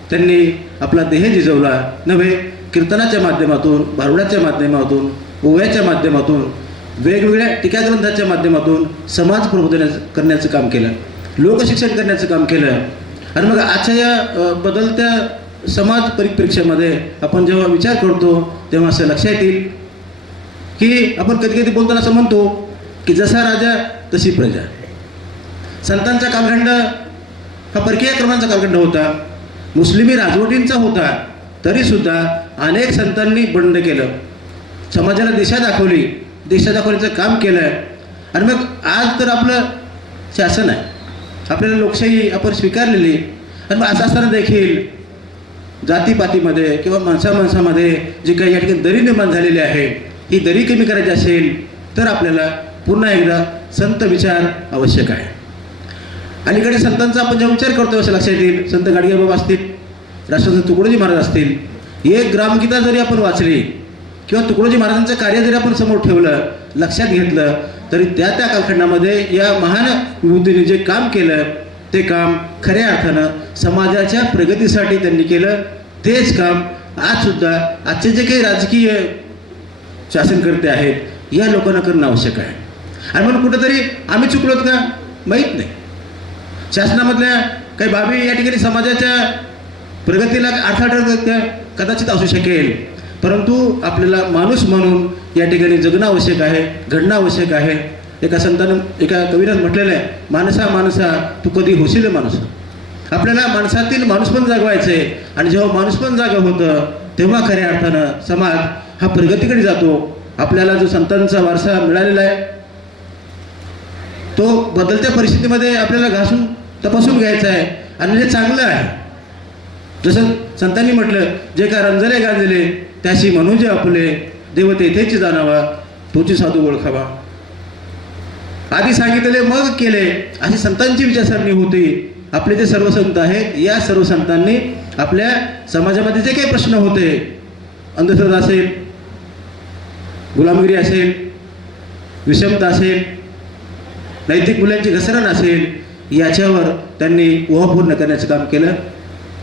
त्यांनी आपला देह झिजवला. नव्हे, कीर्तनाच्या माध्यमातून, भारुडाच्या माध्यमातून, ओव्याच्या माध्यमातून, वेगवेगळ्या टीकाग्रंथाच्या माध्यमातून समाज प्रबोधन करण्याचं काम केलं, लोकशिक्षण करण्याचं काम केलं. आणि मग आजच्या या बदलत्या समाज परिप्रेक्ष्यामध्ये आपण जेव्हा विचार करतो तेव्हा असं लक्षात येईल की आपण कधी कधी बोलताना असं म्हणतो की जसा राजा तशी प्रजा. संतांचा कालखंड हा परकीय क्रमांचा कालखंड होता, मुस्लिमी राजवटींचा होता. तरीसुद्धा अनेक संतांनी बंड केलं, समाजाला दिशा दाखवली, दिशा दाखवण्याचं काम केलं. आणि मग आज तर आपलं शासन आहे, आपल्याला लोकशाही आपण स्वीकारलेली. आणि मग असं असताना देखील जातीपातीमध्ये किंवा माणसामाणसामध्ये जी काही या ठिकाणी दरी निर्माण झालेली आहे, ही दरी कमी करायची असेल तर आपल्याला पुन्हा एकदा संत विचार आवश्यक आहे. अलीकडे संतांचा आपण जेव्हा विचार करतो असं लक्षात येईल, संत गाडगेबाबा असतील, राष्ट्रसंत तुकडोजी महाराज असतील, एक ग्रामगीता जरी आपण वाचली किंवा तुकडोजी महाराजांचं कार्य जरी आपण समोर ठेवलं, लक्षात घेतलं, तरी त्या त्या कालखंडामध्ये या महान विभूतीने जे काम केलं ते काम खऱ्या अर्थानं समाजाच्या प्रगतीसाठी त्यांनी केलं. तेच काम आजसुद्धा आजचे जे काही राजकीय शासनकर्ते आहेत या लोकांना करणं आवश्यक आहे. आणि म्हणून कुठंतरी आम्ही चुकलोत का माहीत नाही. शासनामधल्या काही बाबी या ठिकाणी समाजाच्या प्रगतीला अडथळा कदाचित असू शकेल, परंतु आपल्याला माणूस म्हणून या ठिकाणी जगणं आवश्यक आहे, घडणं आवश्यक आहे. एका संतानं, एका कवीनं म्हटलेलं आहे, माणसा माणसा तू कधी होशील माणूस. आपल्याला माणसातील माणूसपण जागवायचं आहे. आणि जेव्हा माणूसपण जागा होतं तेव्हा खऱ्या अर्थानं समाज हा प्रगतीकडे जातो. आपल्याला जो संतांचा वारसा मिळालेला आहे तो बदलत्या परिस्थितीमध्ये आपल्याला घासून तपासून घ्यायचा आहे आणि हे चांगलं आहे. जसं संतांनी म्हटलं, जे का रंजले गांजले त्याशी म्हणून जे आपले देव तेथेच जाणावा, तोची साधू ओळखावा. आधी सांगितले मग केले, अशी संतांची विचारसरणी होती. आपले जे सर्व संत आहेत या सर्व संतांनी आपल्या समाजामध्ये जे काही प्रश्न होते, अंधश्रद्धा असेल, गुलामगिरी असेल, विषमता असेल, नैतिक मूल्यांची घसरण असेल, याच्यावर त्यांनी उहापूर्ण करण्याचं काम केलं.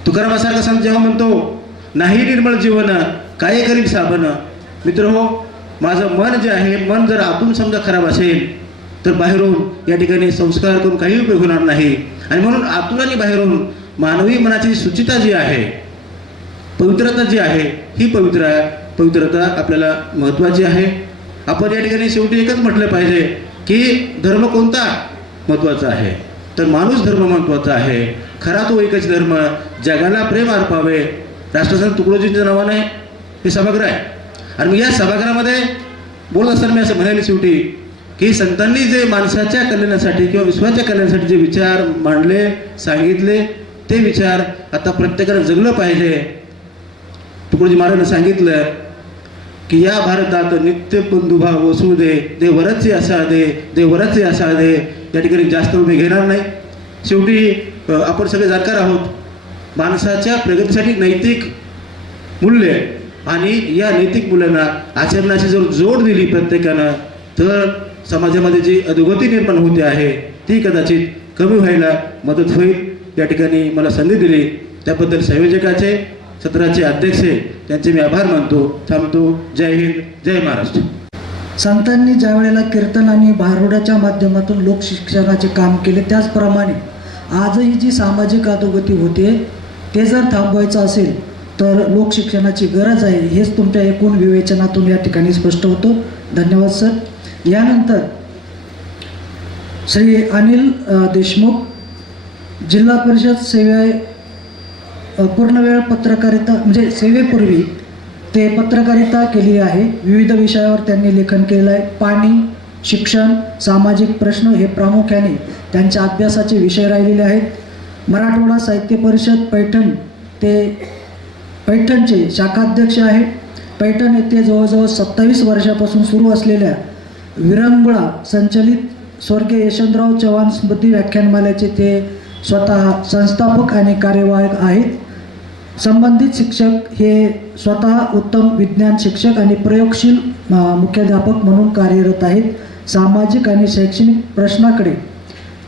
तुकारामासारखा संत जेव्हा म्हणतो, नाही निर्मळ जीवन काय करील साबण. मित्र हो, माझं मन जे आहे, मन जर आतून समजा खराब असेल तर बाहेरून या ठिकाणी संस्कार करून काही उपयोग होणार नाही. आणि म्हणून आतून आणि बाहेरून मानवी मनाची शुचिता जी आहे, पवित्रता जी आहे, ही पवित्रता आपल्याला महत्त्वाची आहे. आपण या ठिकाणी शेवटी एकच म्हटलं पाहिजे की धर्म कोणता महत्त्वाचा आहे, तर माणूस धर्म महत्त्वाचा आहे. खरा तो एकच धर्म, जगाला प्रेम अर्पावे. राष्ट्रसंत तुकडोजींच्या नावाने हे सभागृह आहे. आणि मग या सभागृहामध्ये बोलत असताना मी असं म्हणाले शेवटी की संतांनी जे माणसाच्या कल्याणासाठी किंवा विश्वाच्या कल्याणासाठी जे विचार मांडले, सांगितले, ते विचार आता प्रत्येकानं जगलं पाहिजे. तुकडोजी महाराजांनी सांगितलं की या भारतात नित्य बंधुभाव वसू दे, देवरचे असा दे, देवरचे असा दे. या ठिकाणी जास्त मी घेणार नाही. शेवटी आपण सगळे जाणकार आहोत. माणसाच्या प्रगतीसाठी नैतिक मूल्य आणि या नैतिक मूल्यांना आचरणाची जर जोड दिली प्रत्येकानं, तर समाजामध्ये जी अधोगती निर्माण होते आहे ती कदाचित कमी व्हायला मदत होईल. या ठिकाणी मला संधी दिली त्याबद्दल संयोजकाचे, सत्राचे अध्यक्ष त्यांचे मी आभार मानतो. थांबतो. जय हिंद, जय महाराष्ट्र. संतांनी ज्या वेळेला कीर्तन आणि भारुडाच्या माध्यमातून लोकशिक्षणाचे काम केले, त्याचप्रमाणे आजही जी सामाजिक अधोगती होते ते जर थांबवायचं असेल तर लोकशिक्षणाची गरज आहे, हेच तुमच्या एकूण विवेचनातून या ठिकाणी स्पष्ट होतं. धन्यवाद सर. यानंतर श्री अनिल देशमुख, जिल्हा परिषद पूर्णवेळ पत्रकारिता म्हणजे सेवेपूर्वी ते पत्रकारिता केली आहे. विविध विषयावर त्यांनी लेखन केलं आहे. पाणी, शिक्षण, सामाजिक प्रश्न हे प्रामुख्याने त्यांच्या अभ्यासाचे विषय राहिलेले आहेत. मराठवाडा साहित्य परिषद पैठणचे शाखाध्यक्ष आहे. पैठण येथे जवळजवळ 27 वर्षापासून सुरू असलेल्या विरंगुळा संचलित स्वर्गीय यशवंतराव चव्हाण स्मृती व्याख्यानमालेचे ते स्वतः संस्थापक आणि कार्यवाहक आहेत. संबंधित शिक्षक हे स्वतः उत्तम विज्ञान शिक्षक आणि प्रयोगशील मुख्याध्यापक म्हणून कार्यरत आहेत. सामाजिक आणि शैक्षणिक प्रश्नाकडे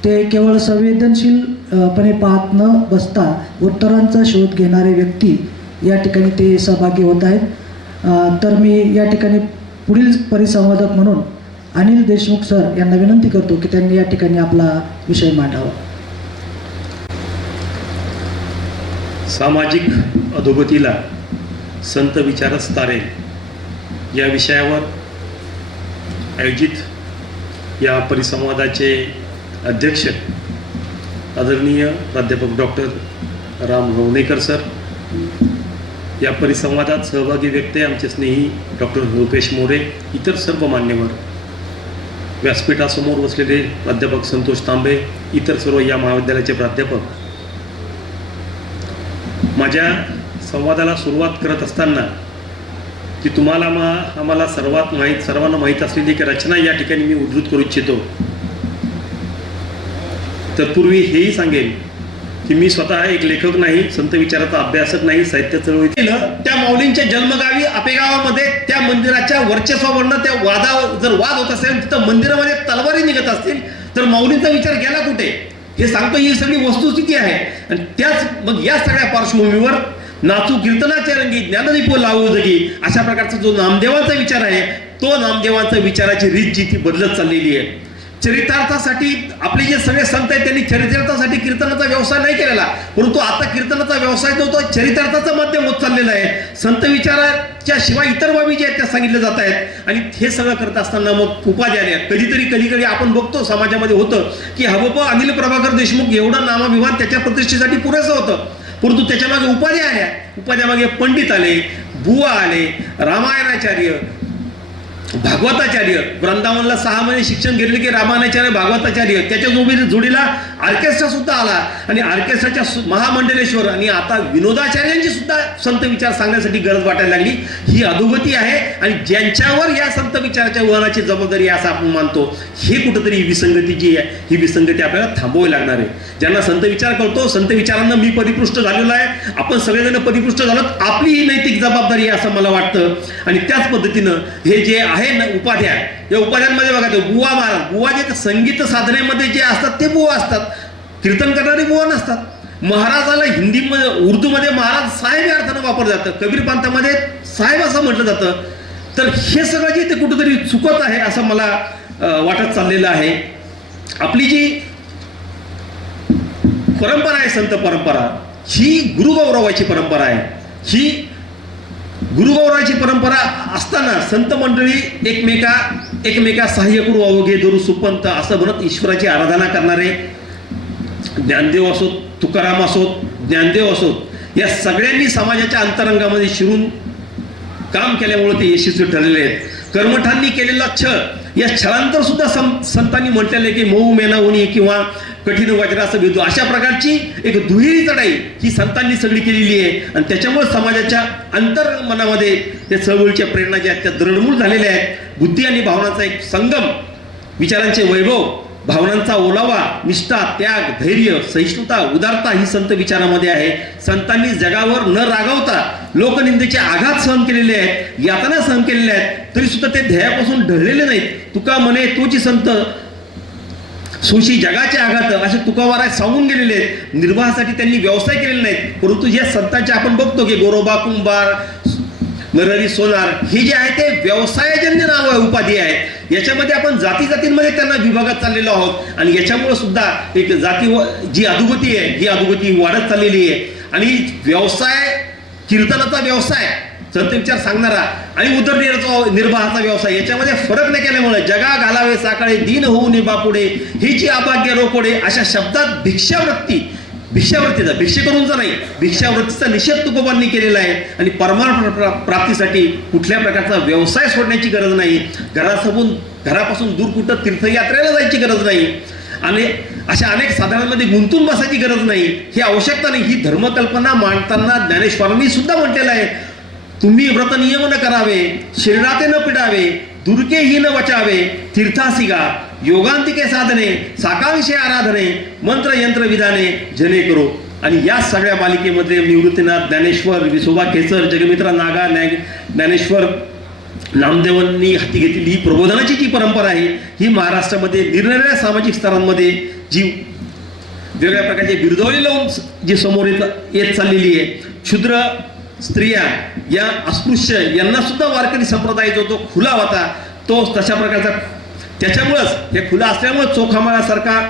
ते केवळ संवेदनशीलपणे पाहत न बसता उत्तरांचा शोध घेणारे व्यक्ती या ठिकाणी ते सहभागी होत आहेत. तर मी या ठिकाणी पुढील परिसंवादक म्हणून अनिल देशमुख सर यांना विनंती करतो की त्यांनी या ठिकाणी आपला विषय मांडावा. सामाजिक अधोगतीला संत विचारच तारेल या विषयावर आयोजित या परिसंवादाचे अध्यक्ष आदरणीय प्राध्यापक डॉक्टर राम रवणेकर सर, या परिसंवादात सहभागी व्यक्ती आमचे स्नेही डॉक्टर रुपेश मोरे, इतर सर्व मान्यवर, व्यासपीठासमोर बसलेले प्राध्यापक संतोष तांबे, इतर सर्व या महाविद्यालयाचे प्राध्यापक. माझ्या संवादाला सुरुवात करत असताना की तुम्हाला आम्हाला सर्वांना माहीत असलेली एक रचना या ठिकाणी मी उद्धृत करू इच्छितो. तत्पूर्वी हेही सांगेन की मी स्वतः एक लेखक नाही, संत विचाराचा अभ्यासक नाही, साहित्य चळवळीत त्या माऊलींच्या जन्मगावी आपेगावामध्ये त्या मंदिराच्या वर्चस्वावरनं त्या जर वाद होत असेल, तर मंदिरामध्ये तलवारी निघत असतील, तर माऊलींचा विचार गेला कुठे हे सांगतो. ही सगळी वस्तुस्थिती आहे. आणि त्याच मग या सगळ्या पार्श्वभूमीवर नाचू कीर्तनाच्या रंगी ज्ञानदीप लावू जगी अशा प्रकारचा जो नामदेवांचा विचार आहे, तो नामदेवांचा विचाराची रीत जी ती बदलत चाललेली आहे. चरितार्थासाठी आपले जे सगळे संत आहेत त्यांनी चरितार्थासाठी कीर्तनाचा व्यवसाय नाही केलेला, परंतु आता कीर्तनाचा व्यवसाय जो तो चरितार्थाचं माध्यम होत चाललेला आहे. संत विचाराच्या शिवाय इतर बाबी ज्या आहेत त्या सांगितल्या जात आहेत. आणि हे सगळं करत असताना मग उपाधी आल्या. कधीकधी आपण बघतो समाजामध्ये होतं की हबप अनिल प्रभाकर देशमुख एवढं नामाभिमान त्याच्या प्रतिष्ठेसाठी पुरेसं होतं, परंतु त्याच्यामागे उपाध्या आल्या. उपाध्यामागे पंडित आले, बुवा आले, रामायणाचार्य, भागवताचार्य. वृंदावनला 6 महिने शिक्षण घेतले की रामायणाचार्य, भागवताचार्य, त्याच्या जोडीला ऑर्केस्ट्रा सुद्धा आला आणि ऑर्केस्ट्राच्या महामंडलेश्वर आणि आता विनोदाचार्यांची सुद्धा संत विचार सांगण्यासाठी गरज वाटायला लागली. ही अधोगती आहे आणि ज्यांच्यावर या संत विचाराच्या वहनाची जबाबदारी आहे असं आपण मानतो. हे कुठंतरी ही विसंगती जी आहे, ही विसंगती आपल्याला थांबवावी लागणार आहे. ज्यांना संत विचार करतो, संत विचारांना मी परिपृष्ठ झालेलो आहे, आपण सगळेजण परिपृष्ठ झालो, आपली ही नैतिक जबाबदारी आहे असं मला वाटतं. आणि त्याच पद्धतीनं हे जे आहे ना उपाध्या, या उपाध्यांमध्ये बघा ते बुवा महाराज, बुवा जे संगीत साधनेमध्ये जे असतात ते बुवा असतात, कीर्तन करणारे बुवा नसतात. महाराजाला हिंदीमध्ये उर्दूमध्ये महाराज साहेब या अर्थानं वापर जातं, कबीर पंथामध्ये साहेब असं म्हटलं जातं. तर हे सगळं जे ते कुठंतरी चुकत आहे असं मला वाटत चाललेलं आहे. आपली जी परंपरा आहे संत परंपरा, ही गुरुगौरवाची परंपरा आहे. ही गुरुगौरवाची परंपरा असताना संत मंडळी एकमेका सहाय्य करू अवघे धरू सुपंत असं म्हणत ईश्वराची आराधना करणारे, ज्ञानदेव असोत, तुकाराम असोत, ज्ञानदेव असोत, या सगळ्यांनी समाजाच्या अंतरंगामध्ये शिरून काम केल्यामुळे ते यशस्वी ठरलेले आहेत. कर्मठांनी केलेला छळ, या छळांतर सुद्धा संतांनी म्हटलेलं आहे की मऊ मेना होणी किंवा कठीण वज्राचं भेदू, अशा प्रकारची एक दुहेरी चढाई ही संतांनी सगळी केलेली आहे. आणि त्याच्यामुळे समाजाच्या अंतर्मनामध्ये त्या चळवळीच्या प्रेरणा ज्या आहेत त्या दृढमूळ झालेल्या आहेत. बुद्धी आणि भावनाचा एक संगम, विचारांचे वैभव, भावनांचा ओलावा, निष्ठा, त्याग, धैर्य, सहिष्णुता, उदारता ही संत विचारामध्ये आहे. संतांनी जगावर न रागवता लोकनिंदेचे आघात सहन केलेले आहेत, यातना सहन केलेल्या आहेत, तरी सुद्धा ते ध्येयापासून ढळलेले नाहीत. तुका म्हणे तोची संत सोशी जगाचे आघात असे तुकावाराय सांगून गेलेले आहेत. निर्वाहासाठी त्यांनी व्यवसाय केलेले नाहीत, परंतु या संतांचे आपण बघतो की गोरोबा कुंभार, नरहरी सोनार, हे जे आहे ते व्यवसायजन्य नाव आहे, उपाधी आहेत. याच्यामध्ये आपण जातीमध्ये त्यांना विभागात चाललेलो आहोत आणि याच्यामुळे सुद्धा एक जी अधोगती आहे, ही अधोगती वाढत चाललेली आहे. आणि व्यवसाय, कीर्तनाचा व्यवसाय, संत विचार सांगणारा आणि उदरनिर्वाहाचा व्यवसाय, याच्यामध्ये फरक नाही केल्यामुळे जगा घालावे साकाळे दीन होऊ निभा पुढे, ही जी अभाग्य रोकोडे, अशा शब्दात भिक्षावृत्तीचा, भिक्षेकरूंचा नाही, भिक्षावृत्तीचा निषेध तुकोबांनी केलेला आहे. आणि परमार्थ प्राप्तीसाठी कुठल्या प्रकारचा व्यवसाय सोडण्याची गरज नाही, घरापासून दूर कुठं तीर्थयात्रेला जायची गरज नाही आणि अशा अनेक साधनांमध्ये गुंतून बसायची गरज नाही, ही आवश्यकता नाही. ही धर्मकल्पना मांडताना ज्ञानेश्वरांनी सुद्धा म्हटलेलं आहे, तुम्ही व्रत नियम न करावे, शरीराते न पिडावे, दुर्गेही न बचावे, तीर्थासिगा योगांतिके साधने, साकाविषय आराधने, मंत्र यंत्र विधाने जने करो. आणि या सगळ्या मालिकेमध्ये निवृत्तीनाथ ज्ञानेश्वर, विसोबा खेचर, जगमित्रा नागा, ज्ञानेश्वर नामदेवांनी हाती घेतलेली ही प्रबोधनाची जी परंपरा आहे, ही महाराष्ट्रामध्ये निरनिराळ्या सामाजिक स्तरांमध्ये जी वेगवेगळ्या प्रकारचे बिरदवली लावून जी समोर येत चाललेली आहे. क्षुद्र स्त्रिया, या अस्पृश्य यांना सुद्धा वारकरी संप्रदाय जो तो खुला होता, तो तशा प्रकारचा, त्याच्यामुळंच हे खुला असल्यामुळे चोखामाळासारखा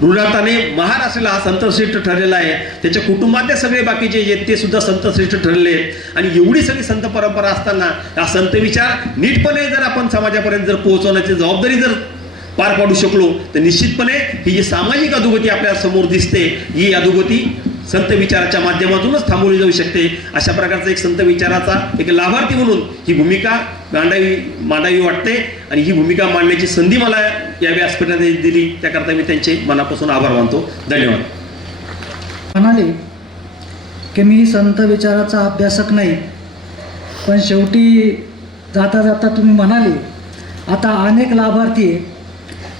रुणाताने महाराष्ट्राला हा संतश्रेष्ठ ठरलेला आहे. त्याच्या कुटुंबातले सगळे बाकीचे जे ते सुद्धा संतश्रेष्ठ ठरले आहेत. आणि एवढी सगळी संत परंपरा असताना हा संत विचार नीटपणे जर आपण समाजापर्यंत जर पोहोचवण्याची जबाबदारी जर पार पाडू शकलो, तर निश्चितपणे ही जी सामाजिक अधोगती आपल्या समोर दिसते, ही अधोगती संत विचाराच्या माध्यमातूनच थांबवली जाऊ शकते. अशा प्रकारचा एक संत विचाराचा एक लाभार्थी म्हणून ही भूमिका मांडावी वाटते. आणि ही भूमिका मांडण्याची संधी मला या व्यासपीठाने दिली, त्याकरता मी त्यांचे मनापासून आभार मानतो. धन्यवाद. म्हणाले की मी संत विचाराचा अभ्यासक नाही, पण शेवटी जाता जाता तुम्ही म्हणाले आता अनेक लाभार्थी आहे,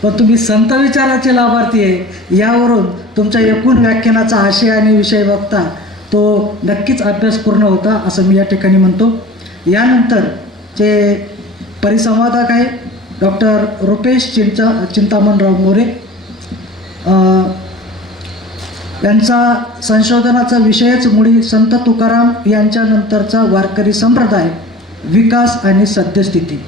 पण तुम्ही संत विचाराचे लाभार्थी आहे. यावरून तुमच्या एकूण व्याख्यानाचा आशय आणि विषय बघता तो नक्कीच अभ्यासपूर्ण होता असं मी या ठिकाणी म्हणतो. यानंतर जे परिसंवादक आहे डॉक्टर रुपेश चिंतामणराव मोरे, यांचा संशोधनाचा विषयच मुळी संत तुकाराम यांच्यानंतरचा वारकरी संप्रदाय, विकास आणि सद्यस्थिती.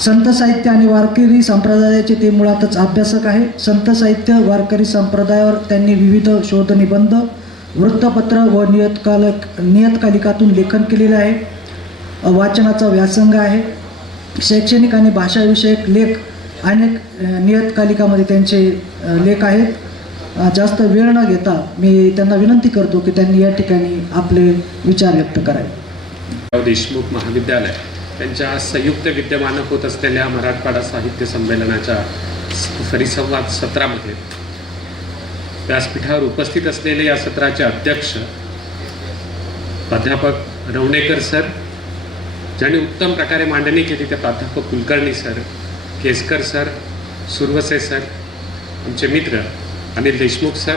संत साहित्य आणि वारकरी संप्रदायाचे ते मुळातच अभ्यासक आहे. संत साहित्य, वारकरी संप्रदायावर त्यांनी विविध शोधनिबंध, वृत्तपत्र व नियतकालिकातून लेखन केलेले आहे. वाचनाचा व्यासंग आहे. शैक्षणिक आणि भाषाविषयक लेख अनेक नियतकालिकामध्ये त्यांचे लेख आहेत. जास्त वेळ न घेता मी त्यांना विनंती करतो की त्यांनी या ठिकाणी आपले विचार व्यक्त करावे. देशमुख महाविद्यालय त्यांच्या संयुक्त विद्यमानं होत असलेल्या मराठवाडा साहित्य संमेलनाच्या परिसंवाद सत्रामध्ये व्यासपीठावर उपस्थित असलेले या सत्राचे अध्यक्ष प्राध्यापक रवणेकर सर, ज्यांनी उत्तम प्रकारे मांडणी केली त्या प्राध्यापक Kulkarni sir, Keskar sir, Survase sir, आमचे मित्र अनिल देशमुख सर,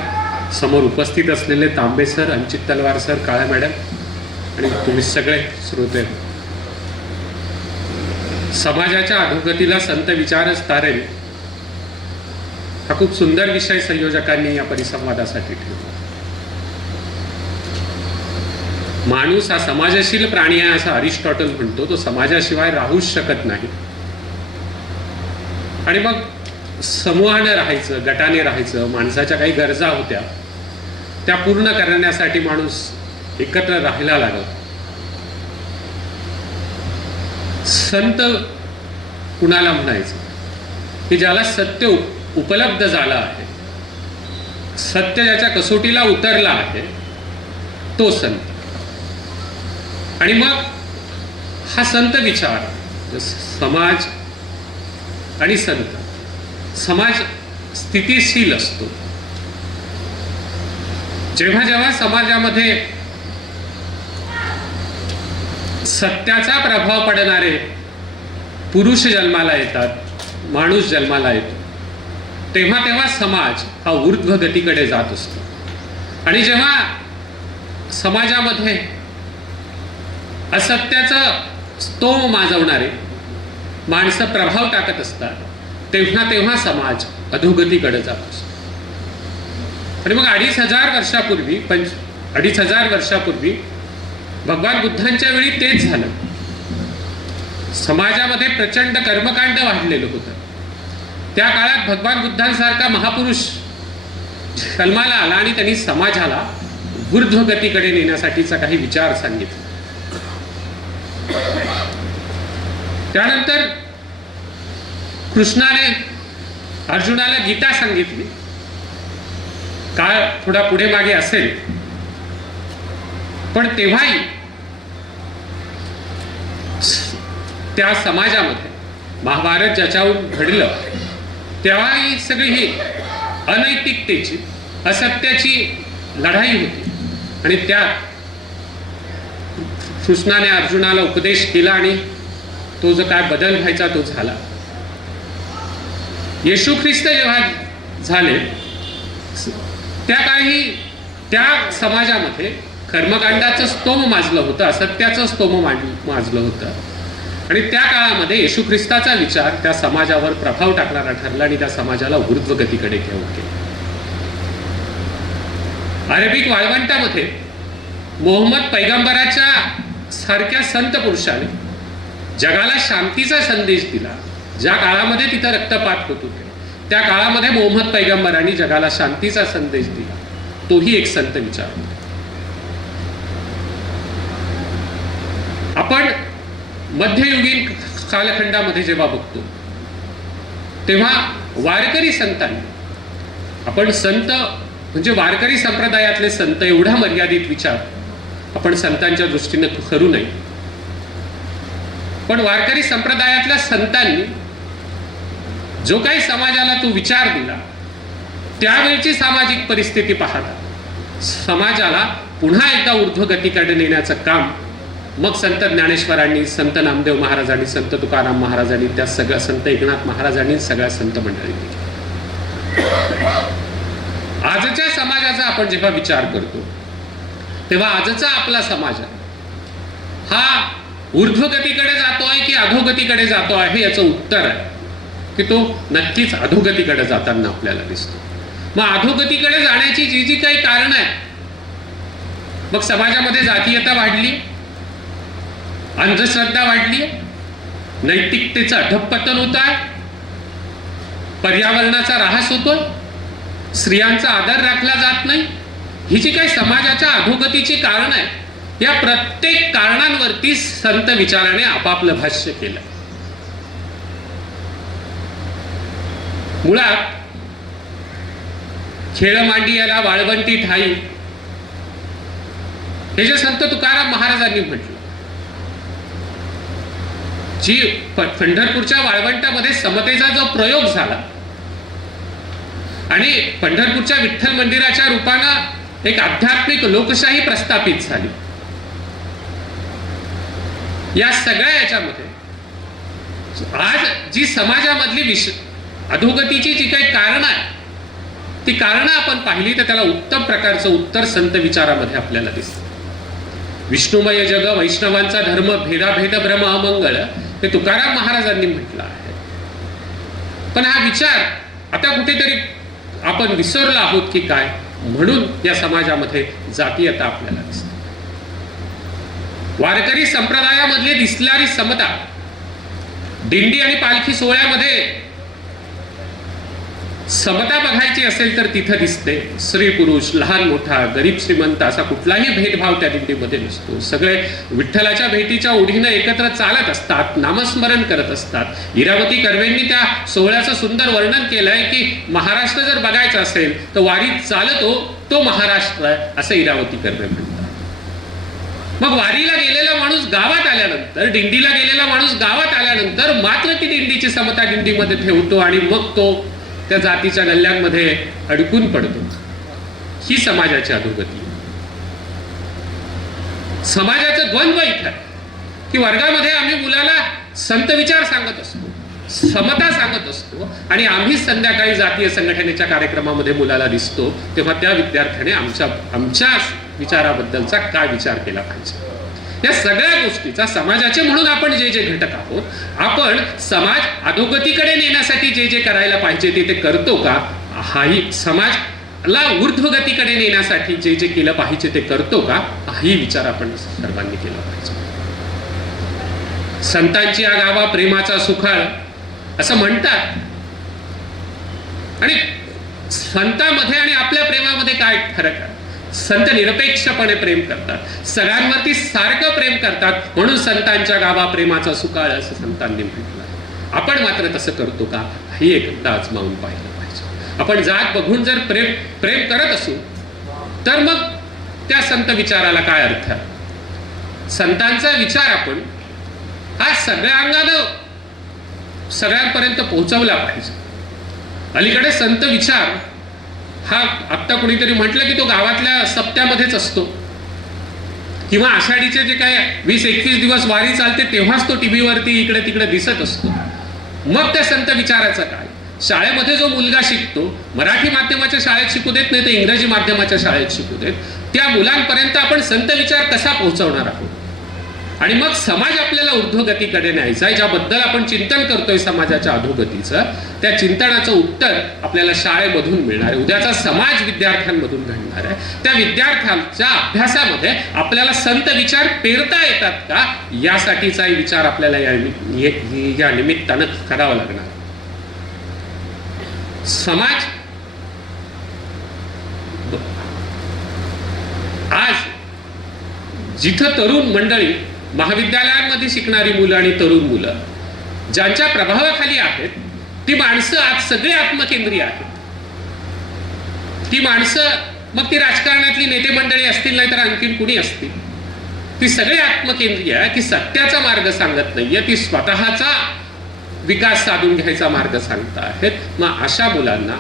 समोर उपस्थित असलेले तांबे सर, अंचित तलवार सर, काळ्या मॅडम आणि तुम्ही सगळे श्रोते. समाजाच्या अधोगतीला संत विचारच तारेल हा खूप सुंदर विषय संयोजकांनी या परिसंवादासाठी ठेवला. माणूस हा समाजशील प्राणी आहे असं अरिस्टॉटल म्हणतो. तो समाजाशिवाय राहूच शकत नाही. आणि मग समूहाने राहायचं, गटाने राहायचं, माणसाच्या काही गरजा होत्या त्या पूर्ण करण्यासाठी माणूस एकत्र राहायला लागला. संत कुणाला म्हणायचं की ज्याला सत्य उपलब्ध झालं आहे, सत्य ज्याच्या कसोटीला उतरला आहे, तो संत. आणि मग हा संत विचार, समाज आणि संत, समाज स्थितिशील असतो. जेव्हा जेव्हा समाजामध्ये सत्याचा प्रभाव पडणारे पुरुष जन्माला येतात, माणूस जन्माला येतो, तेव्हा तेव्हा समाज हा ऊर्ध्व गतीकडे जात असतो. आणि जेव्हा समाजामध्ये असत्याचं स्तोम माजवणारे माणसं प्रभाव टाकत असतात, तेव्हा तेव्हा समाज अधोगतीकडे जात असतो. आणि मग 2500 वर्षापूर्वी भगवान बुद्धांच्या वेळी तेच झालं. समाजामध्ये प्रचंड कर्मकांड वाढलेलं होतं. त्या काळात भगवान बुद्धांसारखा महापुरुष जन्माला आला आणि त्यांनी समाजाला ऊर्ध्वगतीकडे नेण्यासाठीचा काही विचार सांगितले. त्यानंतर कृष्णाने अर्जुनाला गीता सांगितली. काळ थोडा पुढे मागे असेल, पण तेव्हाही त्या समाजामध्ये महाभारत ज्याच्यावरून घडलं तेव्हाही सगळी ही अनैतिकतेची, असत्याची लढाई होती. आणि त्यात कृष्णाने अर्जुनाला उपदेश केला आणि तो जो काय बदल व्हायचा तो झाला. येशू ख्रिस्त जेव्हा झाले त्या काळी त्या समाजामध्ये कर्मकांडाचं स्तोम माजलं होतं, असत्याचं स्तोम माजलं होतं. आणि त्या काळामध्ये येशू ख्रिस्ताचा विचार त्या समाजावर प्रभाव टाकणारा ठरला आणि त्या समाजाला ऊर्ध्वगतीकडे घेऊन गेला. अरेबिक वाळवंटामध्ये मोहम्मद पैगंबराच्या सारख्या संत पुरुषाने जगाला शांतीचा संदेश दिला. ज्या काळामध्ये तिथं रक्तपात होत होते त्या काळामध्ये मोहम्मद पैगंबरांनी जगाला शांतीचा संदेश दिला. तोही एक संत विचार होता. आपण मध्ययुगीन कालखंडामध्ये जेव्हा बघतो तेव्हा वारकरी संतांनी, आपण संत म्हणजे वारकरी संप्रदायातले संत एवढा मर्यादित विचार आपण संतांच्या दृष्टीने करू नये. पण वारकरी संप्रदायातल्या संतांनी जो काही समाजाला तो विचार दिला त्यावेळची सामाजिक परिस्थिती पाहता समाजाला पुन्हा एकदा ऊर्ध्वगतीकडे नेण्याचं काम मग संत ज्ञानेश्वरांनी, संत नामदेव महाराजांनी, संत तुकाराम महाराजांनी, त्या सगळ्या संत एकनाथ महाराजांनी, सगळ्या संत मंडळींनी. आजच्या समाजाचा आपण जेव्हा विचार करतो तेव्हा आजचा आपला समाज हा ऊर्ध्वगतीकडे जातोय की अधोगतीकडे जातो आहे याचं उत्तर आहे की तो नक्कीच अधोगतीकडे जाताना आपल्याला दिसतो. मग अधोगतीकडे जाण्याची जी जी काही कारणं आहेत, मग समाजामध्ये जातीयता वाढली, अंधश्रद्धा वाढली, नैतिकतेचं अधःपतन होत आहे, पर्यावरणाचा ऱ्हास होतोय, स्त्रियांचा आदर राखला जात नाही. ही जी काही समाजाच्या अधोगतीची कारण आहे या प्रत्येक कारणांवरती संत विचाराने आपापलं भाष्य केलं. मुळात खेळ मांडी याला वाळवंटी ठाई हे जे संत तुकाराम महाराजांनी म्हटलं, जी पंढरपूरच्या वाळवंटामध्ये समतेचा जो प्रयोग झाला आणि पंढरपूरच्या विठ्ठल मंदिराच्या रूपानं एक आध्यात्मिक लोकशाही प्रस्थापित झाली, या सगळ्या याच्यामध्ये आज जी समाजामधली अधोगतीची जी काही कारणं आहे ती कारणं आपण पाहिली तर त्याला उत्तम प्रकारचं उत्तर संत विचारामध्ये आपल्याला दिसतं. विष्णुमय जग वैष्णवांचा धर्म भेदाभेद भ्रम अमंगळ हे तुकाराम महाराजांनी म्हटलं आहे. पण हा विचार आता कुठेतरी आपण विसरलो आहोत की काय, म्हणून या समाजामध्ये जातीयता आपल्याला दिसते. वारकरी संप्रदायामधली दिसणारी समता दिंडी आणि पालखी सोहळ्यामध्ये समता बघायची असेल तर तिथं दिसते. स्त्री पुरुष, लहान मोठा, गरीब श्रीमंत असा कुठलाही भेदभाव त्या दिंडीमध्ये नसतो. सगळे विठ्ठलाच्या भेटीच्या ओढीनं एकत्र चालत असतात, नामस्मरण करत असतात. इरावती कर्वेंनी त्या सोहळ्याचं सुंदर वर्णन केलंय की महाराष्ट्र जर बघायचा असेल तर वारीत चालतो तो महाराष्ट्र असं इरावती कर्वे म्हणतात. मग वारीला गेलेला माणूस गावात आल्यानंतर, दिंडीला गेलेला माणूस गावात आल्यानंतर मात्र ती दिंडीची समता दिंडीमध्ये ठेवतो आणि मग तो त्या जातीच्या गल्ल्यांमध्ये अडकून पडतो. ही समाजाची अधोगती. समाजाचं द्वंद्व इथं की वर्गामध्ये आम्ही मुलाला संत विचार सांगत असतो, समता सांगत असतो आणि आम्ही संध्याकाळी जातीय संघटनेच्या कार्यक्रमामध्ये मुलाला दिसतो तेव्हा त्या विद्यार्थ्याने आमच्या विचाराबद्दलचा काय विचार केला पाहिजे. या सगळ्या गोष्टीचा समाजाचे म्हणून आपण जे जे घटक आहोत, आपण समाज अधोगतीकडे नेण्यासाठी जे जे करायला पाहिजे ते करतो का, हाही समाज ला ऊर्ध्वगतीकडे नेण्यासाठी जे जे केलं पाहिजे ते करतो का, हाही विचार आपण सर्वांनी केला पाहिजे. संतांची आगावा प्रेमाचा सुखाळ असं म्हणतात, आणि संतांमध्ये आणि आपल्या प्रेमामध्ये काय फरक आहे? संत निरपेक्षपणे प्रेम करतात, सगळ्यांवरती सारखं प्रेम करतात, म्हणून संतांच्या गावा प्रेमाचा सुकाळ असं संतांनी म्हटलं. आपण मात्र तसं करतो का, ही एकदा आजमावून पाहिलं पाहिजे. आपण जात बघून जर प्रेम करत असू तर मग त्या संत विचाराला काय अर्थ आहे? संतांचा विचार आपण हा सगळ्यांगानं सगळ्यांपर्यंत पोहोचवला पाहिजे. अलीकडे संत विचार हा आत्ता कोणीतरी म्हटलं की तो गावातल्या सप्त्यामध्येच असतो, किंवा आषाढीचे जे काय 20-21 दिवस वारी चालते तेव्हाच तो टीव्हीवरती इकडे तिकडे दिसत असतो. मग त्या संत विचाराचं काय? शाळेमध्ये जो मुलगा शिकतो, मराठी माध्यमाच्या शाळेत शिकू देत नाही तर इंग्रजी माध्यमाच्या शाळेत शिकू देत, त्या मुलांपर्यंत आपण संत विचार कसा पोहोचवणार आहोत? आणि मग समाज आपल्याला ऊर्ध्वगतीकडे न्यायचा आहे, ज्याबद्दल आपण चिंतन करतोय समाजाच्या अधोगतीचं, त्या चिंतनाचं उत्तर आपल्याला शाळेमधून मिळणार आहे. उद्याचा समाज विद्यार्थ्यांमधून घडणार आहे. त्या विद्यार्थ्यांच्या अभ्यासामध्ये आपल्याला संत विचार पेरता येतात का, यासाठीचाही विचार आपल्याला या निमित्तानं करावा लागणार. समाज आज जिथं तरुण मंडळी, महाविद्यालयांमध्ये शिकणारी मुलं आणि तरुण मुलं ज्यांच्या प्रभावाखाली आहेत, ती माणसं आज सगळे आत्मकेंद्रीय आहेत. ती माणसं, मग ती राजकारणातली नेते मंडळी असतील नाही तर आणखीन कुणी असतील, ती सगळे आत्मकेंद्रीय आहे. ती सत्याचा मार्ग सांगत नाहीये, ती स्वतःचा विकास साधून घ्यायचा मार्ग सांगत आहेत. मग अशा मुलांना,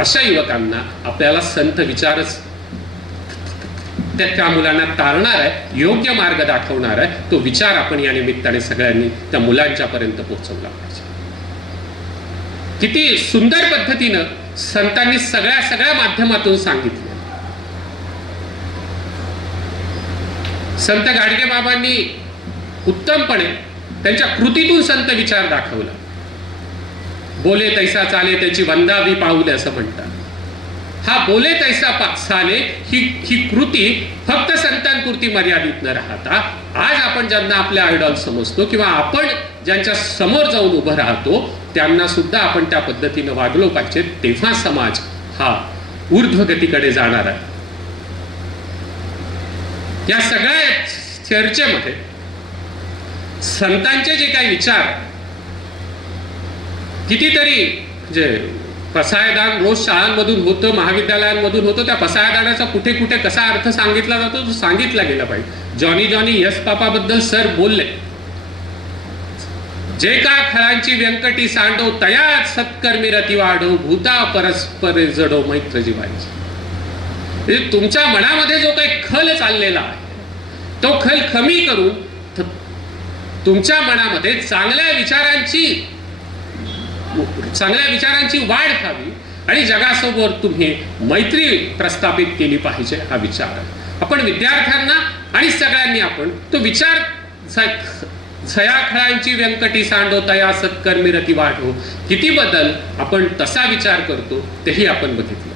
अशा युवकांना आपल्याला संत विचारच त्या मुलांना तारणार आहे, योग्य मार्ग दाखवणार आहे. तो विचार आपण या निमित्ताने सगळ्यांनी त्या मुलांच्या पर्यंत पोहोचवला पाहिजे. किती सुंदर पद्धतीनं संतांनी सगळ्या माध्यमातून सांगितलं. संत गाडगे बाबांनी उत्तमपणे त्यांच्या कृतीतून संत विचार दाखवला. बोले तैसा चाले त्याची वंदावी पाऊले असं म्हणतात. हा बोले तैसा चाले ही कृती फक्त संतांपुरती मर्यादित न राहता, आज आपण ज्यांना आपले आयडॉल समजतो किंवा आपण ज्यांच्या समोर जाऊन उभं राहतो त्यांना सुद्धा आपण त्या पद्धतीनं वागलो पाहिजे. तेव्हा समाज हा ऊर्ध्वगतीकडे जाणार आहे. या सगळ्या चर्चेमध्ये संतांचे जे काही विचार, कितीतरी जे पसायदान रोज शाळांमधून होतं, महाविद्यालयांमधून होतं, त्या पसायदानाचा कुठे कुठे कसा अर्थ सांगितला जातो तो सांगितला गेला पाहिजे. जॉनी यश पापाबद्दल सर बोलले, जे का खळांची व्यंकटी सांडो तयात सत्कर्मी रती वाढो, भूता परस्पर जडो मैत्र जीवांची. तुमच्या मनामध्ये जो काही खल चाललेला आहे तो खल कमी करून तुमच्या मनामध्ये चांगल्या विचारांची वाढ व्हावी आणि जगासोबत तुम्ही मैत्री प्रस्थापित केली पाहिजे, हा विचार आपण विद्यार्थ्यांना आणि सगळ्यांनी आपण तो विचार, झया खळांची व्यंकटी सांडो तया सत्कर्मी रती वाढो, किती बदल आपण तसा विचार करतो तेही आपण बघितलं.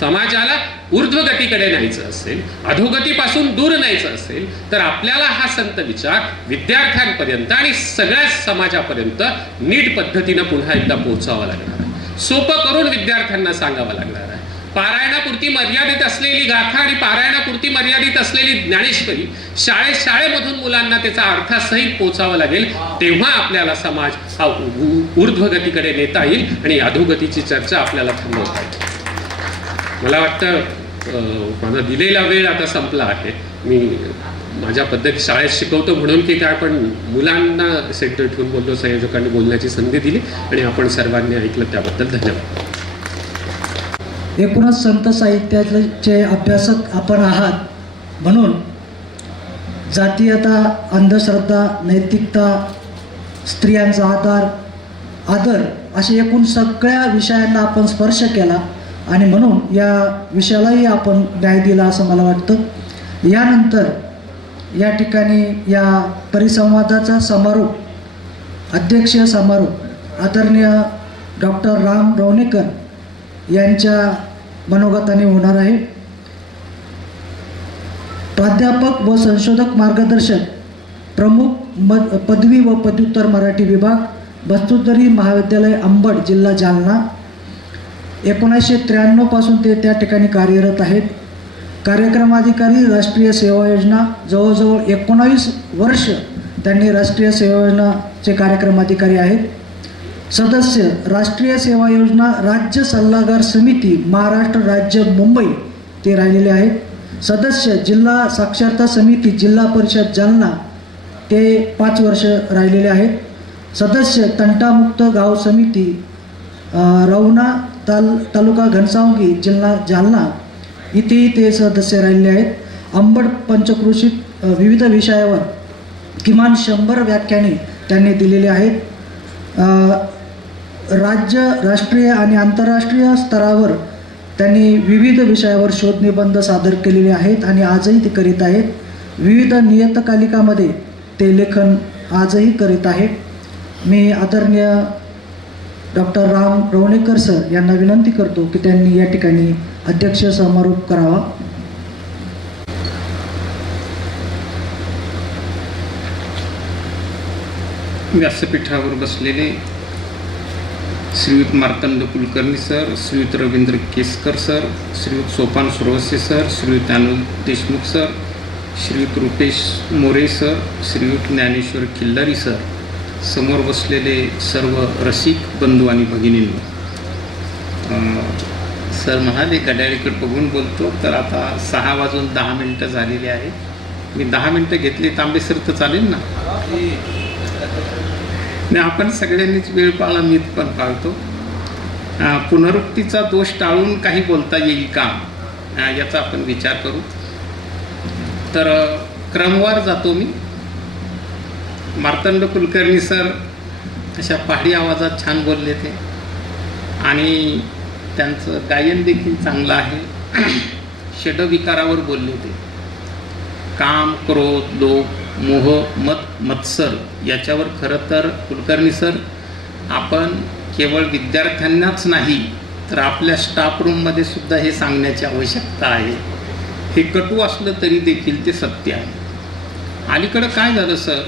समाजाला ऊर्ध्वगतीकडे न्यायचं असेल, अधोगतीपासून दूर न्यायचं असेल तर आपल्याला हा संत विचार विद्यार्थ्यांपर्यंत आणि सगळ्या समाजापर्यंत नीट पद्धतीनं पुन्हा एकदा पोहोचावा लागणार आहे. सोपं करून विद्यार्थ्यांना सांगावं लागणार आहे. पारायणापुरती मर्यादित असलेली गाथा आणि पारायणापुरती मर्यादित असलेली ज्ञानेश्वरी शाळेमधून मुलांना त्याचा अर्थासहित पोहोचावा लागेल. तेव्हा आपल्याला समाज हा ऊर्ध्वगतीकडे नेता येईल आणि अधोगतीची चर्चा आपल्याला थांबवता येईल. मला वाटतं माझा दिलेला वेळ आता संपला आहे. मी माझ्या पद्धती शाळेत शिकवतो म्हणून की काय, पण मुलांना सेंटर ठेवून बोललो, संयोजकांनी बोलण्याची संधी दिली आणि आपण सर्वांनी ऐकलं त्याबद्दल धन्यवाद. एकूणच संत साहित्याचे अभ्यासक आपण आहात म्हणून जातीयता, अंधश्रद्धा, नैतिकता, स्त्रियांचा आदर असे एकूण सगळ्या विषयांना आपण स्पर्श केला आणि म्हणून या विषयालाही आपण न्याय दिला असं मला वाटतं. यानंतर या ठिकाणी या परिसंवादाचा समारोप, अध्यक्षीय समारोप आदरणीय डॉक्टर राम रवणेकर यांच्या मनोगताने होणार आहे. प्राध्यापक व संशोधक मार्गदर्शक प्रमुख पदवी व पदव्युत्तर मराठी विभाग वस्तुतरी महाविद्यालय अंबड जिल्हा जालना 1993 पासून ते त्या ठिकाणी कार्यरत आहेत. कार्यक्रमाधिकारी राष्ट्रीय सेवा योजना जवळजवळ 19 वर्ष त्यांनी राष्ट्रीय सेवा योजनाचे कार्यक्रमाधिकारी आहेत. सदस्य राष्ट्रीय सेवा योजना राज्य सल्लागार समिती महाराष्ट्र राज्य मुंबई ते राहिलेले आहेत. सदस्य जिल्हा साक्षरता समिती जिल्हा परिषद जालना ते 5 वर्ष राहिलेले आहेत. सदस्य तंटामुक्त गाव समिती रवना तालुका घनसावंगी जिल्हा जालना इथेही ते सदस्य राहिले आहेत. अंबड पंचक्रोशीत विविध विषयावर किमान 100 व्याख्याने त्यांनी दिलेली आहेत. राज्य राष्ट्रीय आणि आंतरराष्ट्रीय स्तरावर त्यांनी विविध विषयावर शोधनिबंध सादर केलेले आहेत आणि आजही ते करीत आहेत. विविध नियतकालिकामध्ये ते लेखन आजही करीत आहेत. मी आदरणीय डॉक्टर राम रवणेकर सर यांना विनंती करतो की त्यांनी या ठिकाणी अध्यक्ष समारोप करावा. व्यासपीठावर बसलेले श्रीयुत मार्तंड कुलकर्णी सर, श्रीयुत रवींद्र केसकर सर, श्रीयुत सोपान सुरवसे सर, श्रीयुत अनिल देशमुख सर, श्रीयुत रुपेश मोरे सर, श्रीयुत ज्ञानेश्वर खिल्लारी सर, समोर बसलेले सर्व रसिक बंधू आणि भगिनींनो, सर म्हणाले घड्याळीकडे बघून बोलतो, तर आता 6:10 झालेले आहे. मी 10 मिनटं घेतली तांबे सर तर चालेल ना? नाही, आपण सगळ्यांनीच वेळ पाळा, मी पण पाळतो. पुनरुक्तीचा दोष टाळून काही बोलता येईल का याचा आपण विचार करू. तर क्रमवार जातो मी. मार्तंड कुलकर्णी सर अशा पहाडी आवाजात छान बोलले ते आणि त्यांचं गायन देखील चांगलं आहे. षडविकारावर बोलले ते. काम, क्रोध, लोभ, मोह, मत, मत्सर याच्यावर खरं तर कुलकर्णी सर आपण केवळ विद्यार्थ्यांनाच नाही तर आपल्या स्टाफ रूममध्ये सुद्धा हे सांगण्याची आवश्यकता आहे. हे कटू असलं तरी देखील ते सत्य आहे. अलीकडं काय झालं सर,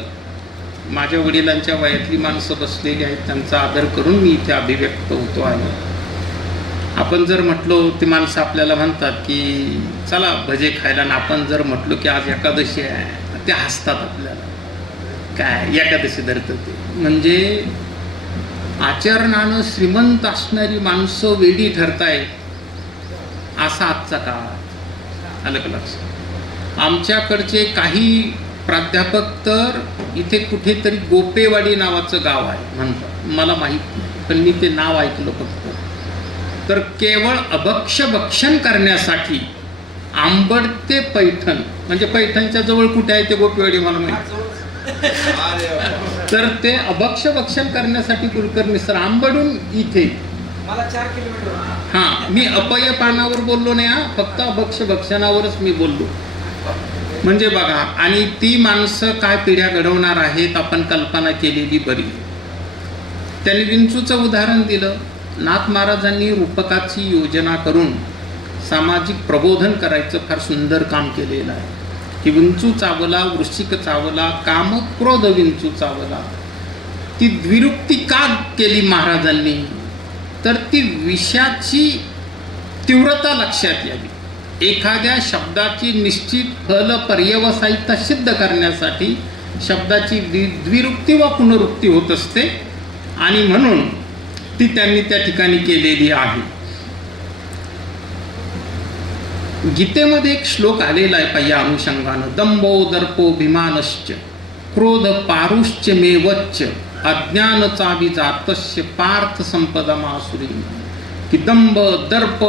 माझ्या वडिलांच्या वयातली माणसं बसलेली आहेत, त्यांचा आदर करून मी इथे अभिव्यक्त होतो आहे. आपण जर म्हटलो, ते माणसं आपल्याला म्हणतात की चला भजे खायला, आणि आपण जर म्हटलो की आज एकादशी आहे, ते हसतात आपल्याला. काय एकादशी धरतं ते म्हणजे आचरणानं श्रीमंत असणारी माणसं वेडी ठरतायत असा आजचा काळ. आलं का लक्षात? आमच्याकडचे काही प्राध्यापक तर इथे कुठेतरी गोपेवाडी नावाचं गाव आहे म्हणतात, मला माहीत नाही पण मी ते नाव ऐकलं फक्त. तर केवळ अभक्ष्यभक्षण करण्यासाठी आंबड ते पैठण, म्हणजे पैठणच्या जवळ कुठे आहे ते गोपेवाडी मला माहिती, तर ते अभक्ष्यभक्षण करण्यासाठी कुलकर्णी सर आंबडून इथे, मला 4 किलोमीटर. हां, मी अपय पानावर बोललो नाही, हा फक्त अभक्ष्यभक्षणावरच मी बोललो. म्हणजे बघा, आणि ती माणसं काय पिढ्या घडवणार आहेत आपण कल्पना केलेली बरी. त्यांनी विंचूचं उदाहरण दिलं. नाथ महाराजांनी रूपकाची योजना करून सामाजिक प्रबोधन करायचं फार सुंदर काम केलेलं आहे. की विंचू चावला, वृश्चिक चावला, काम क्रोध विंचू चावला. ती द्विरुक्ती का केली महाराजांनी, तर ती विषयाची तीव्रता लक्षात यावी. एखाद्या शब्दाची निश्चित फल पर्यवसायिकता सिद्ध करण्यासाठी शब्दाची द्विरुक्ती वा पुनरुक्ती होत असते आणि म्हणून ती त्यांनी त्या ठिकाणी केलेली आहे. गीतेमध्ये एक श्लोक आलेला आहे पहिल्या अनुषंगानं, दंभो दर्पो भिमानश्च क्रोध पारुश्च मेवच्च अज्ञानचावी जातस्य पार्थ संपदा मासुरी. की दंभ, दर्प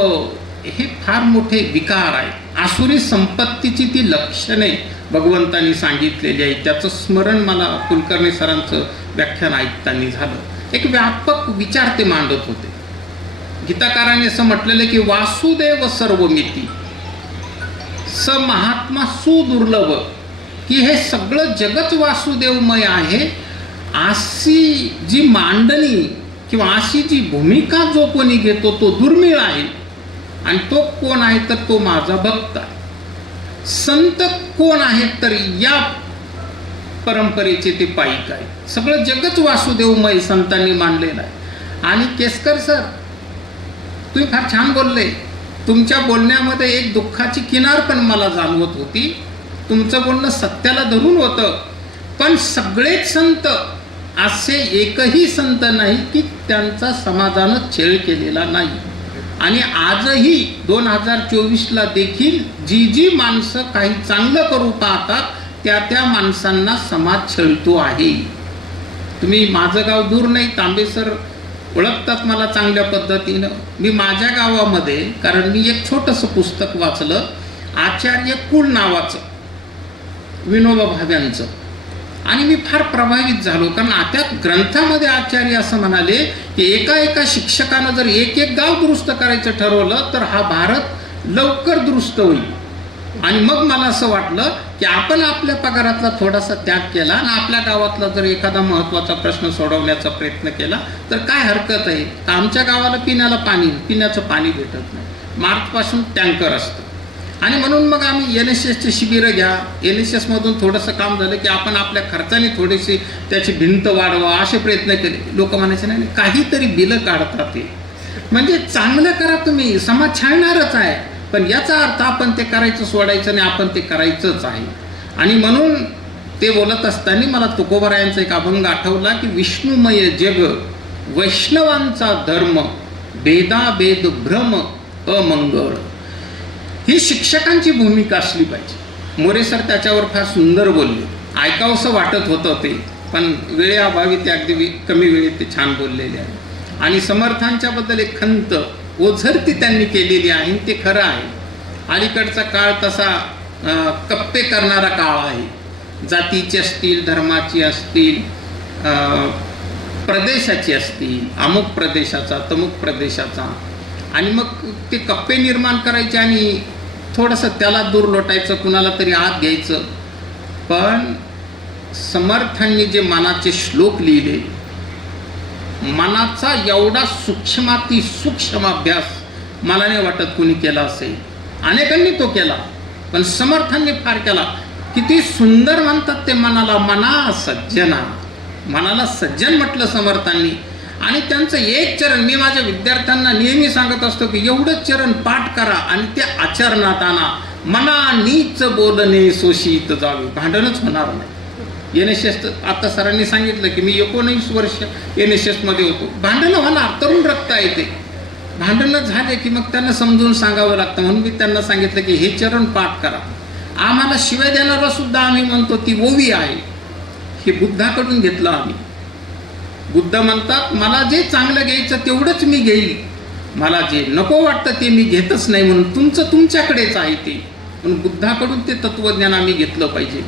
हे फार मोठे विकार आहेत. आसुरी संपत्तीची ती लक्षणे भगवंतांनी सांगितलेली आहे. त्याचं स्मरण मला कुलकर्णी सरांचं व्याख्यान ऐकताना झालं. एक व्यापक विचार ते मांडत होते. गीताकाराने असं म्हटलेलं की वासुदेव सर्वमिती स महात्मा सुदुर्लभ, की हे सगळं जगत वासुदेवमय आहे. अशी जी मांडणी किंवा अशी जी भूमिका जो कोणी घेतो तो दुर्मिळ आहे. आणि तो कोण आहे तर तो माझा भक्त आहे. संत कोण आहेत तर या परंपरेचे ते पाईक आहे. सगळं जगच वासुदेवमय संतांनी मानलेलं आहे. आणि केसकर सर, तुम्ही फार छान बोलले. तुमच्या बोलण्यामध्ये एक दुःखाची किनार पण मला जाणवत होती. तुमचं बोलणं सत्याला धरून होतं, पण सगळेच संत असे एकही संत नाही की त्यांचा समाजानं छेड केलेला नाही. आणि आजही 2024ला देखील जी माणसं काही चांगलं करू पाहतात त्या माणसांना समाज छळतो आहे. तुम्ही माझं गाव दूर नाही, तांबे सर ओळखतात मला चांगल्या पद्धतीनं. मी माझ्या गावामध्ये, कारण मी एक छोटंसं पुस्तक वाचलं आचार्य कुल नावाचं, विनोबा भाव्यांचं, आणि मी फार प्रभावित झालो. कारण त्या ग्रंथामध्ये आचार्य असं म्हणाले की एका शिक्षकानं जर एक गाव दुरुस्त करायचं ठरवलं तर हा भारत लवकर दुरुस्त होईल. आणि मग मला असं वाटलं की आपण आपल्या पगारातला थोडासा त्याग केला आणि आपल्या गावातला जर एखादा महत्त्वाचा प्रश्न सोडवण्याचा प्रयत्न केला तर काय हरकत आहे. तर आमच्या गावाला पिण्याचं पाणी भेटत नाही. मार्चपासून टँकर असतं. आणि म्हणून मग आम्ही NSSचे शिबिरं घ्या, NSSमधून थोडंसं काम झालं की आपण आपल्या खर्चाने थोडीशी त्याची भिंत वाढवा असे प्रयत्न केले. लोक म्हणायचे नाही काहीतरी बिलं काढतात ते, म्हणजे चांगलं करा तुम्ही, समाज छाळणारच आहे, पण याचा अर्थ आपण ते करायचं सोडायचं नाही, आपण ते करायचंच आहे. आणि म्हणून ते बोलत असताना मला तुकोबारायांचा एक अभंग आठवला की विष्णुमय जग वैष्णवांचा धर्म, भेदाभेद भ्रम अमंगळ. ही शिक्षकांची भूमिका असली पाहिजे. मोरे सर त्याच्यावर फार सुंदर बोलले, ऐकावंसं वाटत होतं ते, पण वेळेअभावी ते अगदी कमी वेळेत ते छान बोललेले आहे. आणि समर्थांच्या बद्दल एक खंत ओझरती त्यांनी केलेली आहे, ते खरं आहे. अलीकडचा काळ तसा कप्पे करणारा काळ आहे. जातीची असतील, धर्माची असतील, प्रदेशाची असतील, अमुक प्रदेशाचा तमुक प्रदेशाचा, आणि मग ते कप्पे निर्माण करायचे आणि थोडंसं त्याला दूर लोटायचं, कुणाला तरी आत घ्यायचं. पण समर्थांनी जे मनाचे श्लोक लिहिले, मनाचा एवढा सूक्ष्म अभ्यास मला नाही वाटत कुणी केला असेल. अनेकांनी तो केला, पण समर्थांनी फार केला. किती सुंदर म्हणतात ते मनाला, मना सज्जना, मनाला सज्जन म्हटलं समर्थांनी. आणि त्यांचं एक चरण मी माझ्या विद्यार्थ्यांना नेहमी सांगत असतो की एवढंच चरण पाठ करा आणि ते आचरणात आणा. मना नीच बोलणे सोशीत जावे, भांडणच होणार नाही. NSS आता सरांनी सांगितलं की मी 19 वर्ष NSS मध्ये होतो. भांडणं होणार, तरुण रक्त आहे ते. भांडणं झाले की मग त्यांना समजून सांगावं लागतं. म्हणून मी त्यांना सांगितलं की हे चरण पाठ करा. आम्हाला शिवाय देणारा सुद्धा आम्ही म्हणतो ती ओवी आहे, हे बुद्धाकडून घेतलं आम्ही. बुद्ध म्हणतात मला जे चांगलं घ्यायचं तेवढंच मी घेईल, मला जे नको वाटतं ते मी घेतच नाही, म्हणून तुमचं तुमच्याकडेच आहे ते. म्हणून बुद्धाकडून ते तत्वज्ञान आम्ही घेतलं पाहिजे.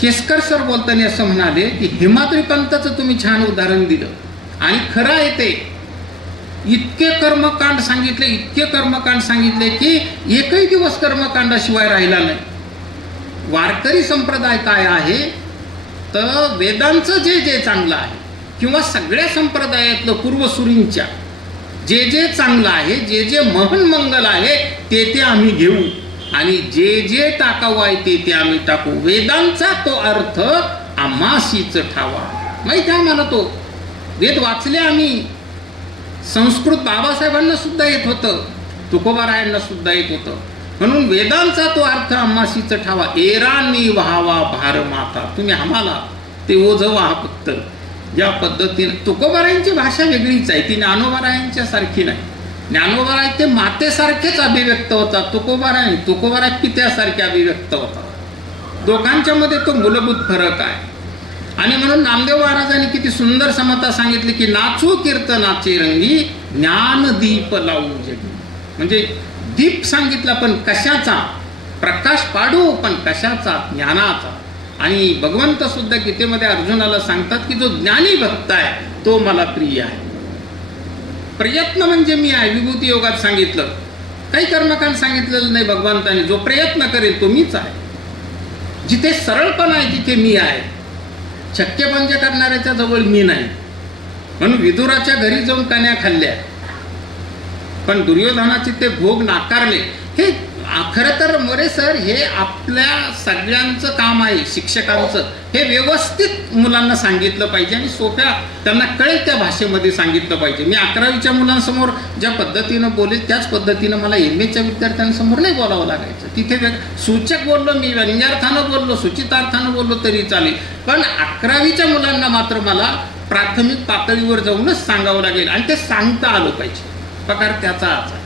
केसकर सर बोलताना असं म्हणाले की हिमाद्री पंथाचं तुम्ही छान उदाहरण दिलं, आणि खरं आहे ते. इतके कर्मकांड सांगितले की एकही दिवस कर्मकांडाशिवाय राहिला नाही. वारकरी संप्रदाय काय आहे तर वेदांचं जे चांगलं आहे किंवा सगळ्या संप्रदायातलं पूर्वसुरींच्या जे चांगलं आहे, जे महन मंगल आहे ते आम्ही घेऊ, आणि जे टाकावं आहे ते आम्ही टाकू. वेदांचा तो अर्थ आम्हासीच ठावा. माहिती आहे मला, तो वेद वाचले आम्ही. संस्कृत बाबासाहेबांना सुद्धा येत होतं, तुकोबारायांना सुद्धा येत होतं. म्हणून वेदांचा तो अर्थ आम्हासीच ठावा. एरांनी व्हावा भार माता, तुम्ही आम्हाला ते ओझ व्हा फक्त. ज्या पद्धतीने तुकोबारायांची भाषा वेगळीच आहे, ती ज्ञानोबारायांच्या सारखी नाही. ज्ञानोबाराय ते मातेसारखेच अभिव्यक्त होतात, तुकोबाराय पित्यासारखे अभिव्यक्त होतात. दोघांच्या मध्ये तो मूलभूत फरक आहे. आणि म्हणून नामदेव महाराजांनी किती सुंदर समता सांगितली की नाचू कीर्तनाचे रंगी, ज्ञान दीप लावू जगी. म्हणजे दीप सांगितला पण कशाचा, प्रकाश पाडू पण कशाचा, ज्ञानाचा. आणि भगवंत सुद्धा गीतेमध्ये अर्जुनाला सांगतात की जो ज्ञानी भक्त आहे तो मला प्रिय आहे. प्रयत्न म्हणजे मी आहे. विभूती योगात सांगितलं, काही कर्मकांड सांगितलेलं नाही भगवंताने. जो प्रयत्न करेल तो मीच आहे. जिथे सरळपणा आहे तिथे मी आहे. शक्यपंच करणाऱ्याच्या जवळ मी नाही. म्हणून विदुराच्या घरी जाऊन कन्या खाल्ल्या. पण दुर्योधनाचे ते भोग नाकारले. हे खरं तर मोरे सर हे आपल्या सगळ्यांचं काम आहे, शिक्षकांचं. हे व्यवस्थित मुलांना सांगितलं पाहिजे आणि सोप्या त्यांना कळेल त्या भाषेमध्ये सांगितलं पाहिजे. मी 11वीच्या मुलांसमोर ज्या पद्धतीनं बोलेल त्याच पद्धतीनं मला MAच्या विद्यार्थ्यांसमोर नाही बोलावं लागायचं. तिथे सूचक बोललो मी, व्यंग्यार्थानं बोललो, सूचितार्थानं बोललो तरी चालेल. पण 11वीच्या मुलांना मात्र मला प्राथमिक पातळीवर जाऊनच सांगावं लागेल आणि ते सांगता आलं पाहिजे. प्रकार त्याचा आज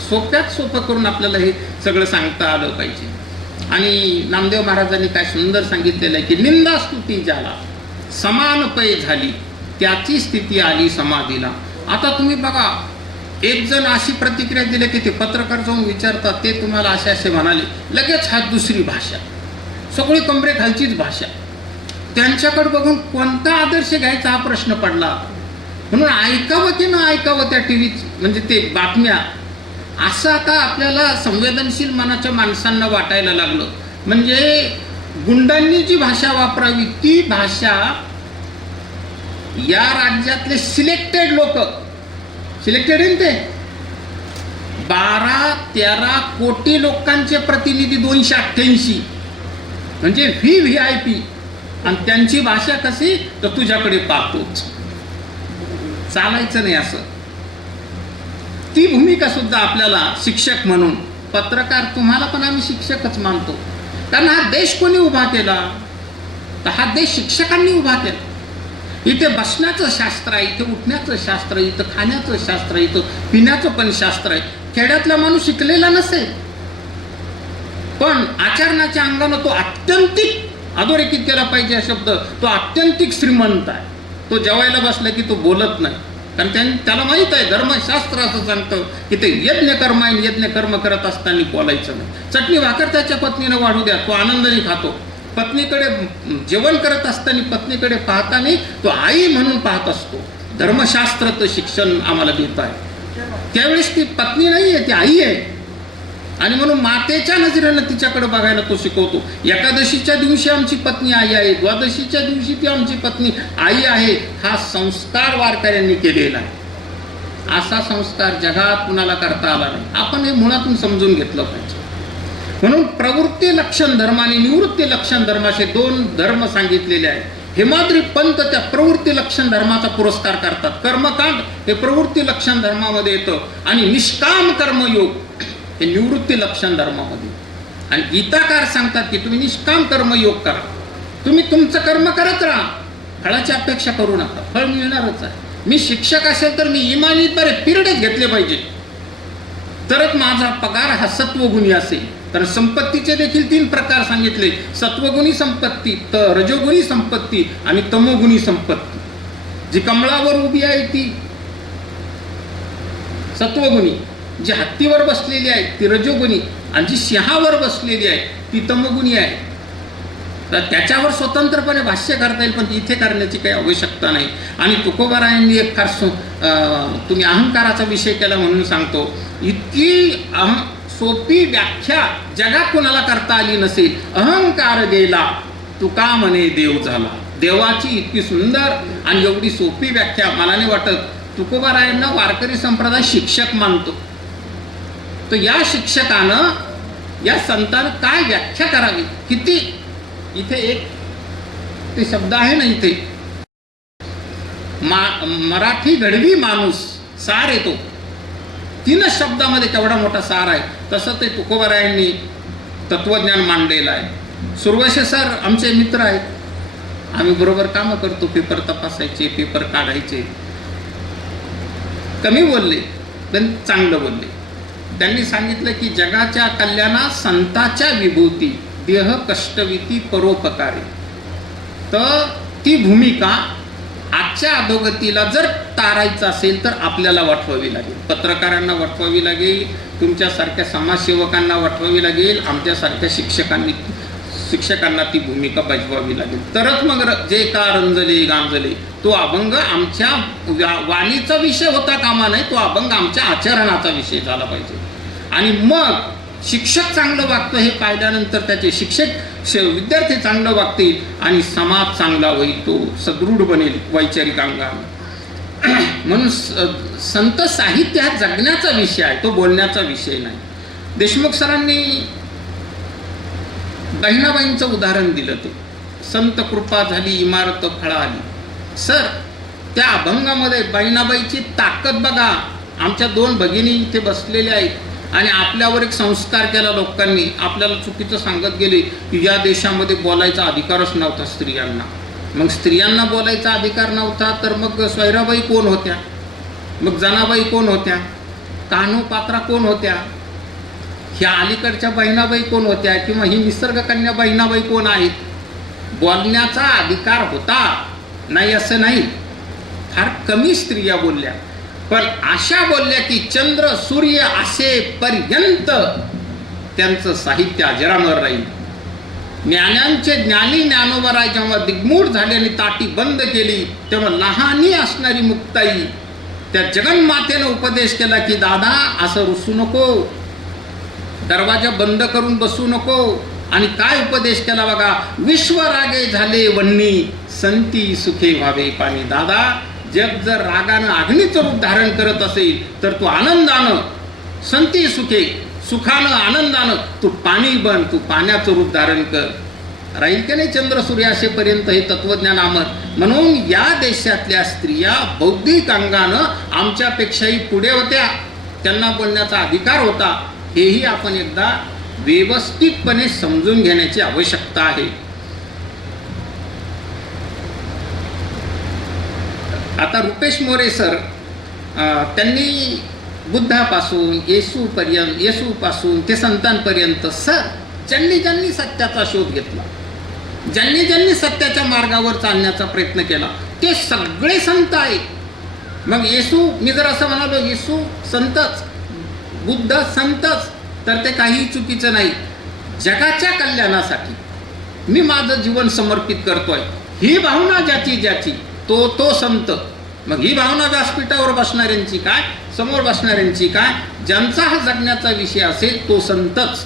सोप्यात सोपं करून आपल्याला हे सगळं सांगता आलं पाहिजे. आणि नामदेव महाराजांनी काय सुंदर सांगितलेलं आहे की निंदा स्तुती ज्याला समान पै झाली त्याची स्थिती आली समाधीला. आता तुम्ही बघा, एक जण अशी प्रतिक्रिया दिली की ते पत्रकार जाऊन विचारतात, ते तुम्हाला असे असे म्हणाले, लगेच हा दुसरी भाषा, सगळी कमरेखालचीच भाषा. त्यांच्याकडे बघून कोणता आदर्श घ्यायचा हा प्रश्न पडला. म्हणून ऐकावं की न ऐकावं त्या टी म्हणजे ते बातम्या, असं आता आपल्याला संवेदनशील मनाच्या माणसांना वाटायला लागलं. म्हणजे गुंडांनी जी भाषा वापरावी ती भाषा या राज्यातले सिलेक्टेड लोक, सिलेक्टेड आहे ते 12-13 कोटी लोकांचे प्रतिनिधी 288 म्हणजे VIP, आणि त्यांची भाषा कशी तर तुझ्याकडे पाहतोच, चालायचं नाही असं. ती भूमिका सुद्धा आपल्याला शिक्षक म्हणून, पत्रकार तुम्हाला पण आम्ही शिक्षकच मानतो. कारण हा देश कोणी उभा केला तर हा देश शिक्षकांनी उभा केला. इथे बसण्याचं शास्त्र आहे, इथे उठण्याचं शास्त्र आहे, इथं खाण्याचं शास्त्र आहे, इथं पिण्याचं पण शास्त्र आहे. खेड्यातला माणूस शिकलेला नसेल पण आचरणाच्या अंगानं तो अत्यंतिक अधोरेखित केला पाहिजे हा शब्द, तो अत्यंतिक श्रीमंत आहे. तो जेवायला बसला की तो बोलत नाही, कारण त्याला माहित आहे धर्मशास्त्र असं सांगतं की ते यज्ञ कर्म आहे, यज्ञ कर्म करत असताना बोलायचं नाही. चटणी भाकर त्याच्या पत्नीनं वाढू द्या, तो आनंदाने खातो. पत्नीकडे जेवण करत असताना पत्नीकडे पाहताना तो आई म्हणून पाहत असतो. धर्मशास्त्राचं शिक्षण आम्हाला देत आहे. त्यावेळेस ती पत्नी नाही आहे, ती आई आहे. आणि म्हणून मातेच्या नजरेनं तिच्याकडे बघायला तो शिकवतो. एकादशीच्या दिवशी आमची पत्नी आई आहे, द्वादशीच्या दिवशी ती आमची पत्नी आई आहे. हा संस्कार वारकऱ्यांनी केलेला आहे. असा संस्कार जगात कुणाला करता आला नाही. आपण हे मुळातून समजून घेतलं पाहिजे. म्हणून प्रवृत्ती लक्षण धर्म आणि निवृत्ती लक्षण धर्म असे 2 धर्म सांगितलेले आहेत. हेमाद्री पंत त्या प्रवृत्ती लक्षण धर्माचा पुरस्कार करतात. कर्मकांड हे प्रवृत्ती लक्षण धर्मामध्ये येतं आणि निष्काम कर्मयोग हे निवृत्ती लक्षण धर्मामध्ये. आणि गीताकार सांगतात की तुम्ही निष्काम कर्मयोग करा, तुम्ही तुमचं कर्म करत राहा, फळाची अपेक्षा करू नका, फळ मिळणारच आहे. मी शिक्षक असेल तर मी इमानीत बरे पिरियडच घेतले पाहिजे, तरच माझा पगार हा सत्वगुणी असेल. तर संपत्तीचे देखील 3 प्रकार सांगितले, सत्वगुणी संपत्ती, रजोगुणी संपत्ती आणि तमोगुणी संपत्ती. जी कमळावर उभी आहे ती सत्वगुणी, जी हत्तीवर बसलेली आहे ती रजोगुणी, आणि जी सिंहावर बसलेली आहे ती तमोगुणी आहे. तर त्याच्यावर स्वतंत्रपणे भाष्य करता येईल, पण इथे करण्याची काही आवश्यकता नाही. आणि तुकोबारायांनी एक फार तुम्ही अहंकाराचा विषय केला म्हणून सांगतो, इतकी सोपी व्याख्या जगात कोणाला करता आली नसेल. अहंकार गेला तुका म्हणे देव झाला. देवाची इतकी सुंदर आणि एवढी सोपी व्याख्या मला नाही वाटत. तुकोबारायांना वारकरी संप्रदाय शिक्षक मानतो. तर या शिक्षकानं या संतानं काय व्याख्या करावी, किती इथे एक ते शब्द आहे ना, इथे मराठी घडवी माणूस सार येतो. 3 शब्दामध्ये केवढा मोठा सार आहे. तसं ते तुकोबारायांनी तत्वज्ञान मांडलेलं आहे. सुरवशे सर आमचे मित्र आहेत, आम्ही बरोबर कामं करतो, पेपर तपासायचे, पेपर काढायचे. कमी बोलले पण चांगलं बोलले. त्यांनी सांगितलं की जगाच्या कल्याणा संताच्या विभूती, देह कष्टविती परोपकारी. तर ती भूमिका आजच्या अधोगतीला जर तारायचं असेल तर आपल्याला वठवावी लागेल, पत्रकारांना वठवावी लागेल, तुमच्यासारख्या समाजसेवकांना वठवावी लागेल, आमच्यासारख्या शिक्षकांना ती भूमिका बजवावी लागेल. तरच मग जे का रंजले गांजले तो अभंग आमच्या वाणीचा विषय होता कामा नाही, तो अभंग आमच्या आचरणाचा विषय झाला पाहिजे. आणि मग शिक्षक चांगलं वागतं हे पाहिल्यानंतर त्याचे विद्यार्थी चांगलं वागतील आणि समाज चांगला होईल, तो सदृढ बनेल वैचारिक अंगाने. म्हणून संत साहित्य हा जगण्याचा विषय आहे, तो बोलण्याचा विषय नाही. देशमुख सरांनी बहिणाबाईंचं उदाहरण दिलं. ते संत कृपा झाली इमारत फळा आली. सर, त्या अभंगामध्ये बहिणाबाईची ताकद बघा. आमच्या 2 भगिनी इथे बसलेल्या आहेत आणि आपल्यावर एक संस्कार केला लोकांनी, आपल्याला चुकीचं सांगत गेले की या देशामध्ये बोलायचा अधिकारच नव्हता स्त्रियांना. मग स्त्रियांना बोलायचा अधिकार नव्हता तर मग सोयराबाई कोण होत्या, मग जनाबाई कोण होत्या, कान्होपात्रा कोण होत्या, ह्या अलीकडच्या बहिणाबाई कोण होत्या, किंवा ही निसर्गकन्या बहिणाबाई कोण आहेत. बोलण्याचा अधिकार होता, नाही असं नाही. फार कमी स्त्रिया बोलल्या, पण अशा बोलल्या की चंद्र सूर्य असेपर्यंत त्यांचं साहित्य अजरामर राहील. ज्ञानांचे ज्ञानी ज्ञानोबराय जेव्हा दिग्मूढ झाल्याने ताटी बंद केली, तेव्हा लहानी असणारी मुक्ताई त्या जगन्मातेनं उपदेश केला की दादा असं रुसू नको, दरवाजा बंद करून बसू नको. आणि काय उपदेश केला बघा, विश्वरागे झाले वन्नी संती सुखे व्हावे पाणी. दादा, जग जर रागानं अग्नीचं रूप धारण करत असेल तर तू आनंदानं, संती सुखे, सुखानं आनंदानं तू पाणी बन, तू पाण्याचं रूप धारण कर. राहील की नाही चंद्र सूर्य असेपर्यंत हे तत्वज्ञान अमर. म्हणून या देशातल्या स्त्रिया बौद्धिक अंगानं आमच्यापेक्षाही पुढे होत्या, त्यांना बोलण्याचा अधिकार होता. हेही आपण एकदा व्यवस्थितपणे समजून घेण्याची आवश्यकता आहे. आता रुपेश मोरे सर, त्यांनी बुद्धापासून येशूपासून ते संतांपर्यंत सर ज्यांनी सत्याचा शोध घेतला, ज्यांनी सत्याच्या मार्गावर चालण्याचा प्रयत्न केला, ते सगळे संत आहेत. मग येशू, मी जर असं म्हणालो येशू संतच, बुद्ध संतच, तर ते काहीही चुकीचं नाही. जगाच्या कल्याणासाठी मी माझं जीवन समर्पित करतोय, ही भावना ज्याची तो संत. मग ही भावना व्यासपीठावर बसणाऱ्यांची काय, समोर बसणाऱ्यांची काय, ज्यांचा हा जगण्याचा विषय असेल तो संतच.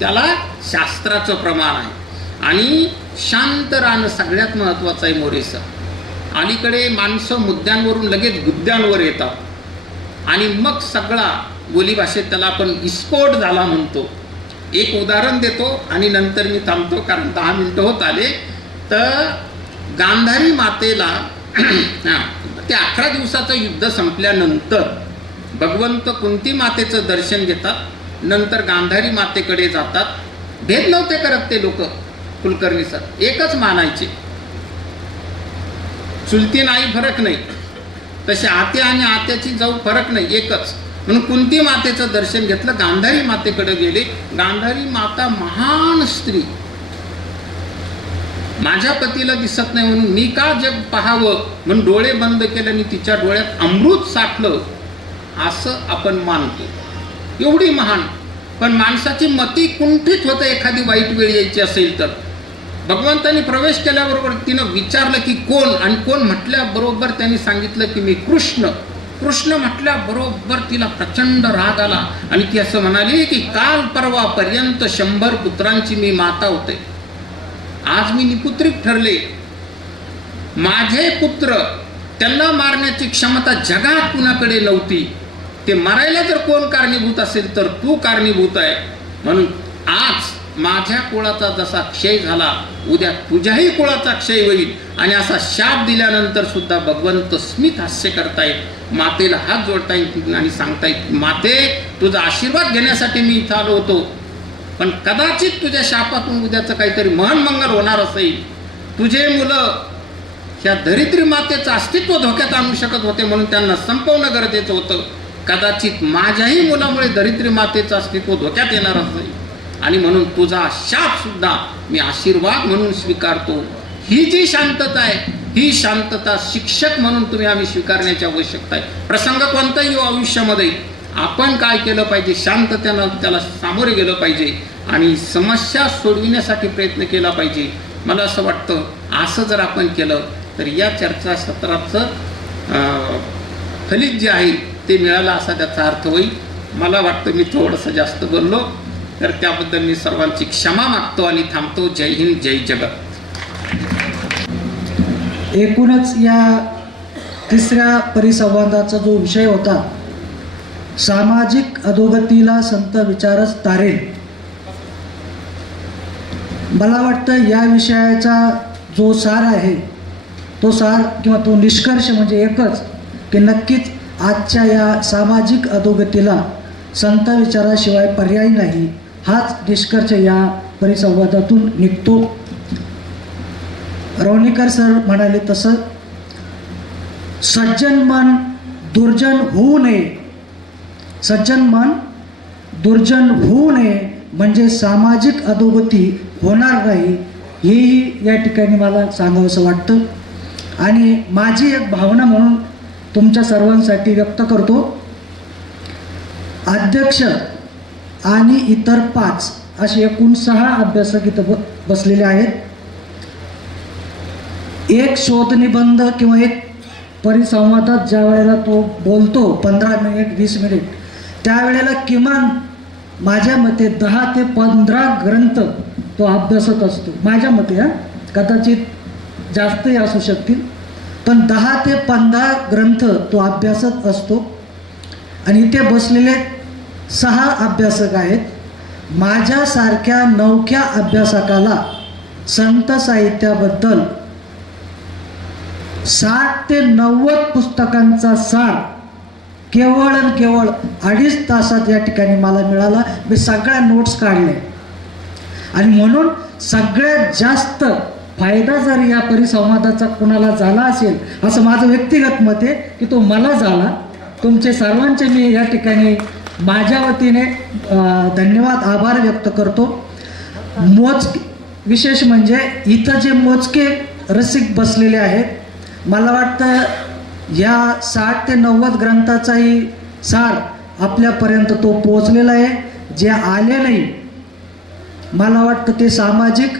त्याला शास्त्राचं प्रमाण आहे. आणि शांत राहणं सगळ्यात महत्त्वाचं आहे. मोरे सर, अलीकडे माणसं मुद्द्यांवरून लगेच गुद्द्यांवर येतात आणि मग सगळा बोलीभाषेत त्याला आपण विस्फोट झाला म्हणतो. एक उदाहरण देतो आणि नंतर मी थांबतो, कारण 10 मिनिटं होत आले. तर गांधारी मातेला ते 11 दिवसाचं युद्ध संपल्यानंतर भगवंत कुंती मातेचं दर्शन घेतात, नंतर गांधारी मातेकडे जातात. भेद नव्हते करत ते लोक. कुलकर्णी सर एकच मानायचे, चुलती नाही फरक नाही, तसे आत्या आणि आत्याची जाऊ फरक नाही, एकच. म्हणून कुंती मातेचं दर्शन घेतलं, गांधारी मातेकडे गेले. गांधारी माता महान स्त्री, माझ्या पतीला दिसत नाही म्हणून मी का जग पाहावं म्हणून डोळे बंद केले आणि तिच्या डोळ्यात अमृत साठलं असं आपण मानतो. एवढी महान. पण माणसाची मती कुंठित होतं एखादी वाईट वेळ यायची असेल तर. भगवंतांनी प्रवेश केल्याबरोबर तिनं विचारलं की कोण, आणि कोण म्हटल्याबरोबर त्यांनी सांगितलं की मी कृष्ण. कृष्ण म्हटल्याबरोबर तिला प्रचंड राग आला आणि ती असं म्हणाली की काल परवापर्यंत 100 पुत्रांची मी माता होते, आज मी निपुत्रिक ठरले. माझे पुत्र, त्यांना मारण्याची क्षमता जगात कुणाकडे नव्हती. ते मारायला जर कोण कारणीभूत असेल तर तू कारणीभूत आहे. म्हणून आज माझ्या कुळाचा जसा क्षय झाला, उद्या तुझ्याही कुळाचा क्षय होईल. आणि असा शाप दिल्यानंतर सुद्धा भगवंत स्मित हास्य करतायत. मातेला हात जोडतायत आणि सांगतायत, माते तुझा आशीर्वाद घेण्यासाठी मी इथं आलो होतो, पण कदाचित तुझ्या शापातून उद्याचं काहीतरी महान मंगल होणार असेल. तुझे मुलं ह्या धरित्री मातेचं अस्तित्व धोक्यात आणू शकत होते म्हणून त्यांना संपवणं गरजेचं होतं. कदाचित माझ्याही मुलामुळे धरित्री मातेचं अस्तित्व धोक्यात येणार असेल आणि म्हणून तुझा शाप सुद्धा मी आशीर्वाद म्हणून स्वीकारतो. ही जी शांतता आहे, ही शांतता शिक्षक म्हणून तुम्ही आम्ही स्वीकारण्याची आवश्यकता आहे. प्रसंग कोणताही आयुष्यामध्ये आपण काय केलं पाहिजे, शांततेनं त्याला सामोरे गेलं पाहिजे आणि समस्या सोडविण्यासाठी प्रयत्न केला पाहिजे. मला असं वाटतं असं जर आपण केलं तर या चर्चासत्राचं फलित जे आहे ते मिळालं असा त्याचा अर्थ होईल. मला वाटतं मी थोडंसं जास्त बोललो, तर त्याबद्दल मी सर्वांची क्षमा मागतो आणि थांबतो. जय हिंद, जय जगत. एकूणच या तिसऱ्या परिसंवादाचा जो विषय होता, सामाजिक अधोगतीला संत विचारच तारेल. मला वाटतं या विषयाचा जो सार आहे, तो सार किंवा तो निष्कर्ष म्हणजे एकच, की नक्कीच आजच्या या सामाजिक अधोगतीला संत विचाराशिवाय पर्याय नाही, हाच निष्कर्ष या परिसंवादातून निघतो. रवणेकर सर म्हणाले तसं, सज्जन मन दुर्जन होऊ नये, सज्जन मन दुर्जन होऊ नये म्हणजे सामाजिक अधोगती होणार नाही, हेही या ठिकाणी मला सांगावंसं वाटतं. आणि माझी एक भावना म्हणून तुमच्या सर्वांसाठी व्यक्त करतो. अध्यक्ष आणि इतर 5 असे एकूण 6 अभ्यासक इथं बसलेले आहेत. एक शोधनिबंध किंवा एक परिसंवादात ज्या वेळेला तो बोलतो 15 मिनिट 20 मिनिट, त्यावेळेला किमान माझ्या मते 10 ते 15 ग्रंथ तो अभ्यासत असतो. माझ्या मते कदाचित जास्तही असू शकतील, पण 10 ते 15 ग्रंथ तो अभ्यासत असतो. आणि इथे बसलेले 6 अभ्यासक आहेत. माझ्यासारख्या नवख्या अभ्यासकाला संत साहित्याबद्दल 60 ते 90 पुस्तकांचा सार केवळ आणि केवळ 2.5 तासात या ठिकाणी मला मिळाला. मी सगळ्या नोट्स काढल्या आणि म्हणून सगळ्यात जास्त फायदा जर या परिसंवादाचा कोणाला झाला असेल, असं माझं व्यक्तिगत मत आहे की तो मला झाला. तुमचे सर्वांचे मी या ठिकाणी माझ्या वतीने धन्यवाद, आभार व्यक्त करतो. विशेष म्हणजे इथं जे मोजके रसिक बसलेले आहेत, मला वाटतं या 60 ते 90 ग्रंथाचाही सार आपल्यापर्यंत तो पोचलेला आहे. जे आले नाही, मला वाटतं ते सामाजिक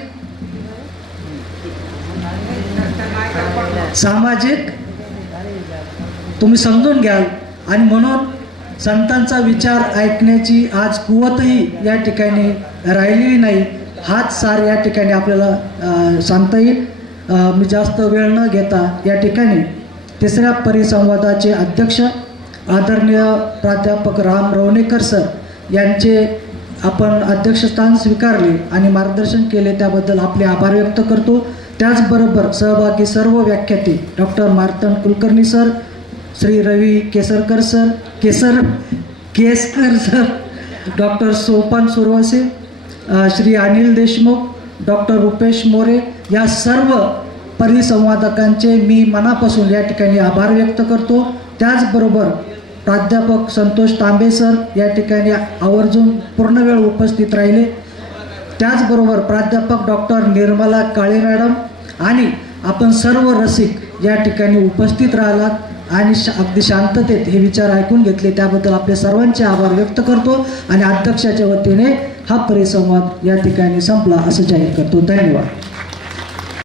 तुम्ही समजून घ्याल. आणि म्हणून संतांचा विचार ऐकण्याची आज कुवतही या ठिकाणी राहिलेली नाही. हाच सार या ठिकाणी आपल्याला सांगता येईल. मी जास्त वेळ न घेता या ठिकाणी तिसऱ्या परिसंवादाचे अध्यक्ष आदरणीय प्राध्यापक राम रवणेकर सर यांचे आपण अध्यक्षस्थान स्वीकारले आणि मार्गदर्शन केले, त्याबद्दल आपले आभार व्यक्त करतो. त्याचबरोबर सहभागी सर्व व्याख्याते doctor Martand Kulkarni sir, Shri Ravi Kesarkar sir, doctor Sopan Suravase, Shri Anil Deshmukh, doctor Rupesh More, या सर्व परिसंवादकांचे मी मनापासून या ठिकाणी आभार व्यक्त करतो. त्याचबरोबर प्राध्यापक संतोष तांबे सर या ठिकाणी आवर्जून पूर्ण वेळ उपस्थित राहिले. त्याचबरोबर प्राध्यापक डॉक्टर निर्मला काळे मॅडम आणि आपण सर्व रसिक या ठिकाणी उपस्थित राहिलात आणि अगदी शांततेत हे विचार ऐकून घेतले, त्याबद्दल आपले सर्वांचे आभार व्यक्त करतो. आणि अध्यक्षाच्या वतीने हा परिसंवाद या ठिकाणी संपला असं जाहीर करतो. धन्यवाद.